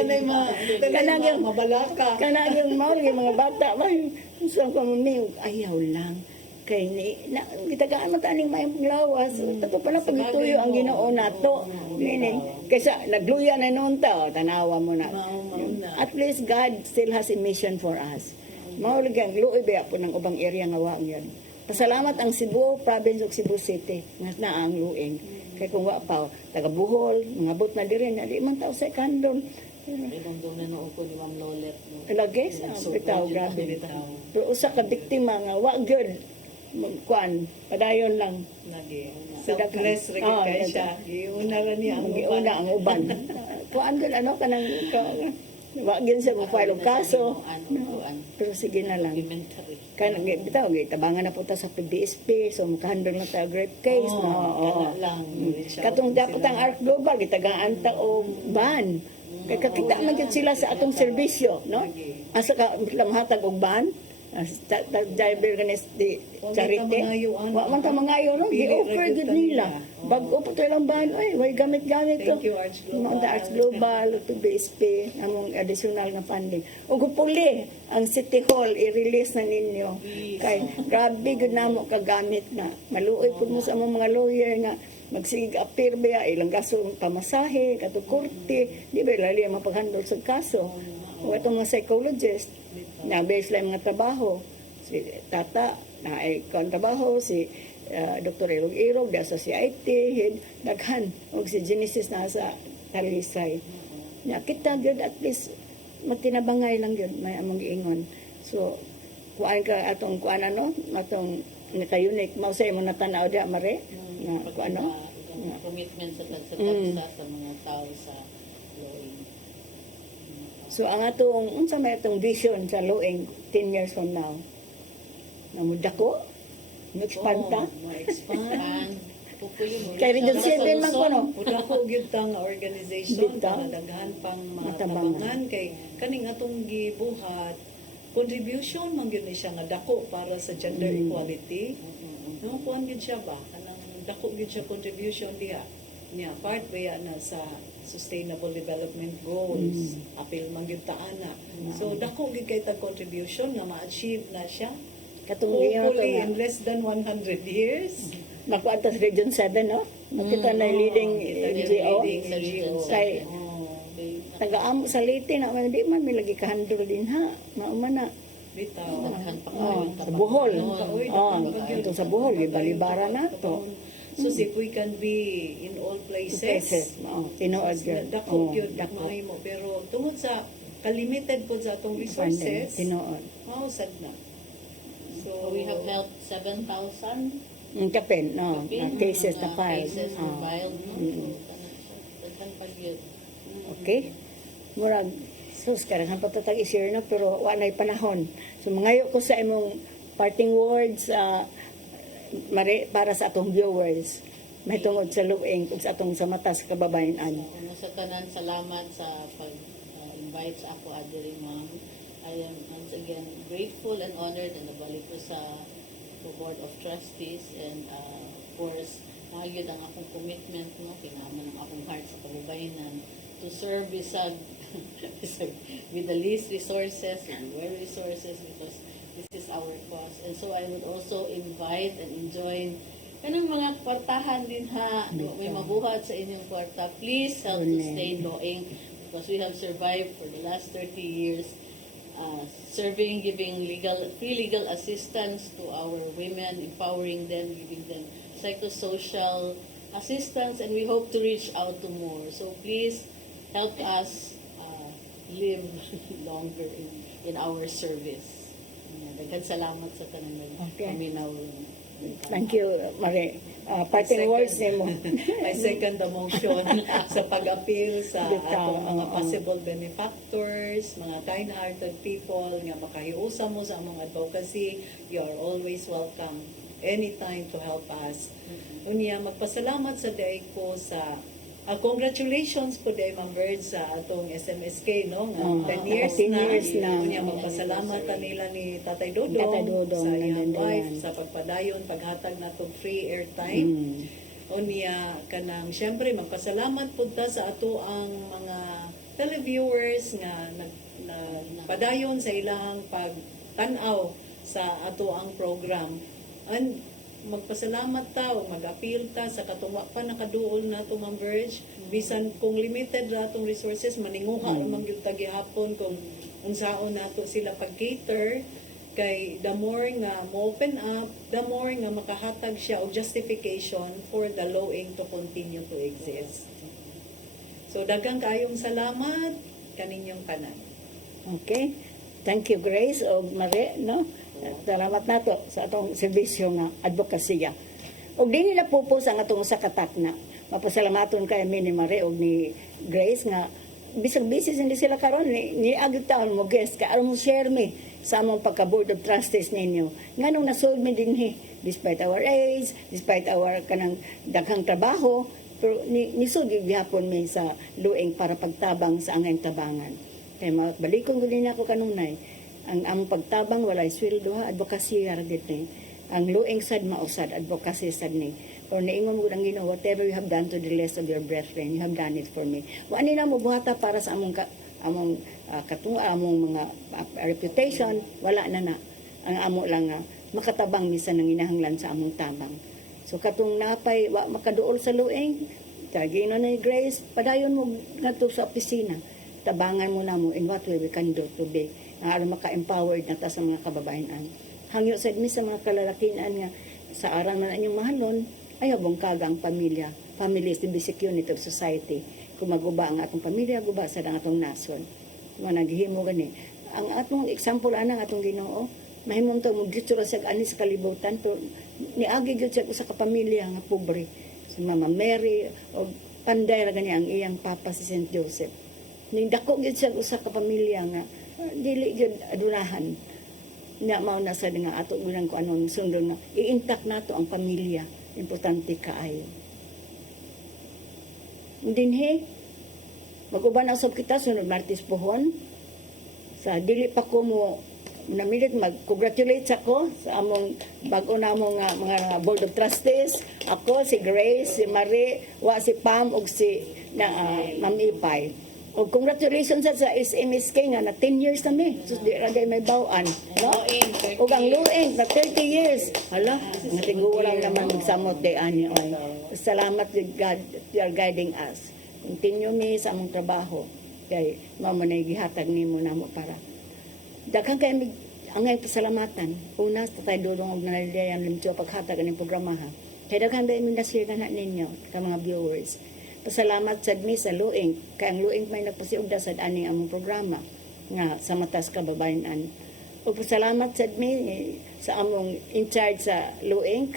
kita na yung mabalaka. Kana yung mga bata ba so kami ayaw lang kay gitagaan man taning may lawas tato pala pagituyo ang Ginoo nato nini kaysa nagluya na noon ta tanawa mo na at least God still has a mission for us mao lang luoy ba po ng ubang area nga wa yun pasalamat ang Cebu province ug Cebu City nga na ang luing kay kung wa pa taga Bohol mga bot na diri na di man tao sa kandon Ibang na noo ko ni Ma'am Lolet. lagi sa bitaw grabe pero usa ka biktima nga wa gyud kuan padayon lang Lagi. Sa Selfless rin Ah, kay sa- siya. Giuna ra niya ang giuna ang uban kuan gyud ano kanang wa gyud sa mo file og kaso pero sige na lang Documentary. kanang bitaw tabangan na punta sa PDSP so makahandle na ta grape case no oo lang. katong dapat ang Arc Global gitagaan ta og ban kay kakita man gyud sila sa atong serbisyo no asa ka lamhatag og ban driver ganis di charity wa man ta mangayo no gi-offer gud nila bag-o pa to lang ban ay way gamit-gamit to Thank you, Arts Global. mga Arts Global to BSP among additional nga funding ug puli ang City Hall i-release na ninyo kay grabe gud namo kagamit na maluoy pud mo sa among mga lawyer nga magsig appear ba ilang gasto pamasahe kato korte di ba lali ang mapaghandle sa kaso o itong mga psychologist na base lang mga trabaho si tata na ay trabaho si Dr. Ilog Irog, da sa CIT, head, daghan, og si Genesis na sa Talisay. Nya kita gyud at least magtinabangay lang gyud may among giingon. So kuan ka atong kuan ano, atong naka-unique mao sa imong natanaw dia mare nga kuan ano. Commitment sa pagsa sa mga tao sa Loing. So ang atong unsa may atong vision sa Loing 10 years from now. Namudako, expand ta. Ma-expand. And hopefully mo Kay Region 7 man ko no. Una ko gyud ta nga organization Bitaw. para daghan pang mga Matabangan. tabangan kay kaning atong gibuhat contribution man gyud ni siya nga dako para sa gender equality. No, kuan gyud siya ba? Kanang dako gyud siya contribution diha. Niya part ba yan na sa Sustainable Development Goals. Apil man gyud ta ana. So dako gyud kay ta contribution nga ma-achieve na siya. Katong giingon ko Hopefully nga. in less than 100 years. Makuha ta sa Region 7 no. Makita na yung leading NGO. Kay taga-amo sa Leyte na di man may lagi ka-handle din ha. Maumana. Bitaw. Sa Bohol. Ito sa Bohol, ibalibara na to. So if we can be in all places, Tinuod yun. dako yun, mahay mo. Pero tungod sa kalimited po sa atong resources, Tinuod. sad na. So we have helped 7,000 Kapin, no. Cases na filed. cases na filed, no? So, daghan pa gyud. Okay? Murag, sus, karang patatag i-share na, pero wanay panahon. So, mangayo ko sa imong parting words para sa atong viewers. May tungod sa Loing ug sa atong sa mata sa kababayan-an. Una sa tanan, salamat sa pag-invite sa ako adiri ma'am. I am once again grateful and honored and nabalik ko sa Board of Trustees and of course, nagyod ang akong commitment, no? Kinaman ang akong heart sa kababayanan to serve bisag with the least resources and more resources because this is our cause. And so I would also invite and enjoin kanang mga kwartahan din ha, may mabuhat sa inyong kwarta. Please help to stay Loing because we have survived for the last 30 years serving, giving free legal assistance to our women, empowering them, giving them psychosocial assistance, and we hope to reach out to more. So please help us live longer in our service. Daghang salamat sa tanan paminaw. Thank you, Marie. Parting words nimo. I second the motion sa pag-appeal sa atong mga possible benefactors, mga kind-hearted people nga makahiusa mo sa among advocacy. You are always welcome anytime to help us. Unya, magpasalamat sa day ko sa congratulations po day Ma'am Bird sa atong SMSK no nga 10 years 10 na. years na. Unya, magpasalamat nila ni Tatay Dodong, Tatay Dodong, sa iyang nandandayan. wife sa pagpadayon paghatag natong free airtime. Unya kanang syempre magpasalamat pud ta sa ato ang mga televiewers nga nagpadayon sa ilang pagtan-aw sa ato ang program. And magpasalamat ta o mag-appeal ta sa katungwa pa nakaduol na to Ma'am Verge. Bisan kung limited ra atong resources maninguha ra man gyud ta gihapon kung unsaon nato sila pag-cater kay the more nga mo-open up, the more nga makahatag siya og justification for the Loing to continue to exist. So daghang kaayong salamat kaninyong tanan. Okay. Thank you, Grace o Marie, no? Salamat nato sa atong serbisyo nga advokasya. Og di nila pupos ang atong sa katak na mapasalamaton kay ni Marie og ni Grace nga bisag busy hindi sila karon ni agud taon mo guest ka aron mo share me sa among pagka board of trustees ninyo nganong nasold mi dinhi despite our age, despite our kanang daghang trabaho, pero ni sugid gihapon mi sa Loing para pagtabang sa angay tabangan. Kay mabalikon gud ako kanunay ang among pagtabang walay sweldo ha advocacy ra gid ni ang Loing sad mausad advocacy sad ni or niingon mo ang Ginoo whatever you have done to the less of your brethren you have done it for me wa ni na mo buhata para sa among among mga reputation wala na ang amo lang makatabang misan ng inahanglan sa among tabang so katong napay wa makaduol sa Loing tagino na ni Grace padayon mo ngadto sa opisina tabangan mo na mo in what way we can do today aron maka-empowered na ta sa mga kababayan. Hangyo sa mi sa mga kalalakian nga sa aran man ang inyong mahalon, ayaw bongkaga ang pamilya. Family is the basic unit of society. Kung maguba ang atong pamilya, guba sa ang atong nason. Kung naghihimo gani. Ang atong example anang atong Ginoo, mahimong to mo gitsura sa ani sa kalibutan to niagi gyud sa usa ka pamilya nga pobre. Si Mama Mary o panday ra gani ang iyang papa si Saint Joseph. Ning dako gyud sa usa ka pamilya nga dili gyud adunahan. Na mao na sa nga ato gulang ko anong sundon nga i-intact nato ang pamilya. Importante kaayo. Dinhi mag-uban na usab kita sunod Martes pohon. Sa dili pa ko mo namilit mag-congratulate ako sa among bag-o namong mga board of trustees. Ako, si Grace, si Marie, wa si Pam, ug si Ma'am Ipay. O congratulations sa SMSK nga na 10 years kami. So di ragay may bawaan. No? O ang lueng na 30 years. Hala, nga tigulang naman magsamot day ani oy. Salamat to God, you are guiding us. Continue mi sa among trabaho. Kay mamo na gihatag nimo namo para daghang kay mig angay pasalamatan. Una sa tay dulong og naliliyan limto paghatag aning programa ha. Kay daghang day mi nasir na ninyo ka mga viewers. Pasalamat sad mi sa Luing kay ang Luing may nagpasiugda sad aning among programa nga sa Matas Kababayan-an. Ug pasalamat sad mi sa among in charge sa Luing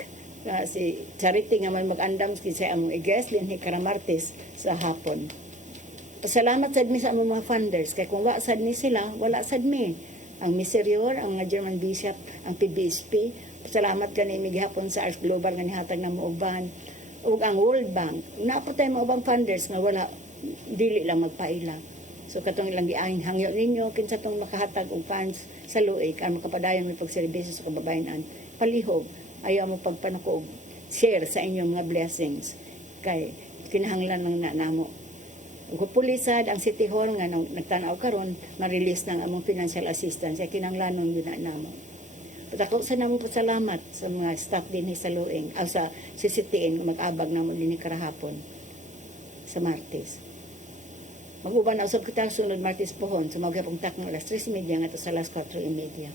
si Charity nga man mag-andam sa among i-guest Linhi Karamartes sa hapon. Pasalamat sad mi sa among mga funders kay kung wa sad ni sila wala sad mi ang Miserior, ang German Bishop, ang PBSP. Pasalamat gani mi gihapon sa Ars Global nga nihatag na uban ug ang World Bank. Napo tay mga ubang funders nga wala dili lang magpaila. So katong ilang giangin hangyo ninyo kinsa tong makahatag og funds sa Luig aron makapadayon mi pagserbisyo sa kababayan-an. Palihog ayaw mo pagpanuko og share sa inyong mga blessings kay kinahanglan ng namo. Ug pulisad ang City Hall nga nagtan-aw karon ma-release ng among financial assistance kay kinahanglanon yun na namo. Patako sa namo pasalamat sa mga staff din sa Luing sa CCTN nga mag-abag namo dinhi karahapon sa Martes. Mag-uban na usab kita sunod Martes pohon sa mga pong takno alas 3:30 ngadto sa alas 4:30.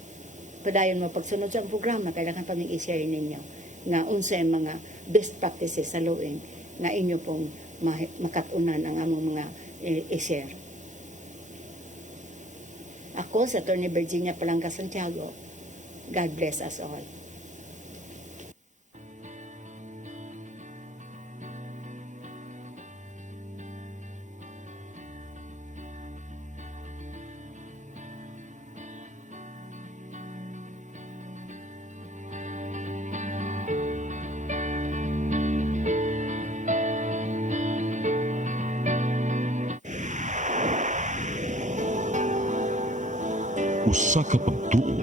Padayon mo pagsunod sa programa kailangan pa mig i-share ninyo nga unsay mga best practices sa Luing nga inyo pong makatunan ang among mga i-share. Ako sa Attorney Virginia Palangka Santiago. God bless us all. Usa ka pagtuo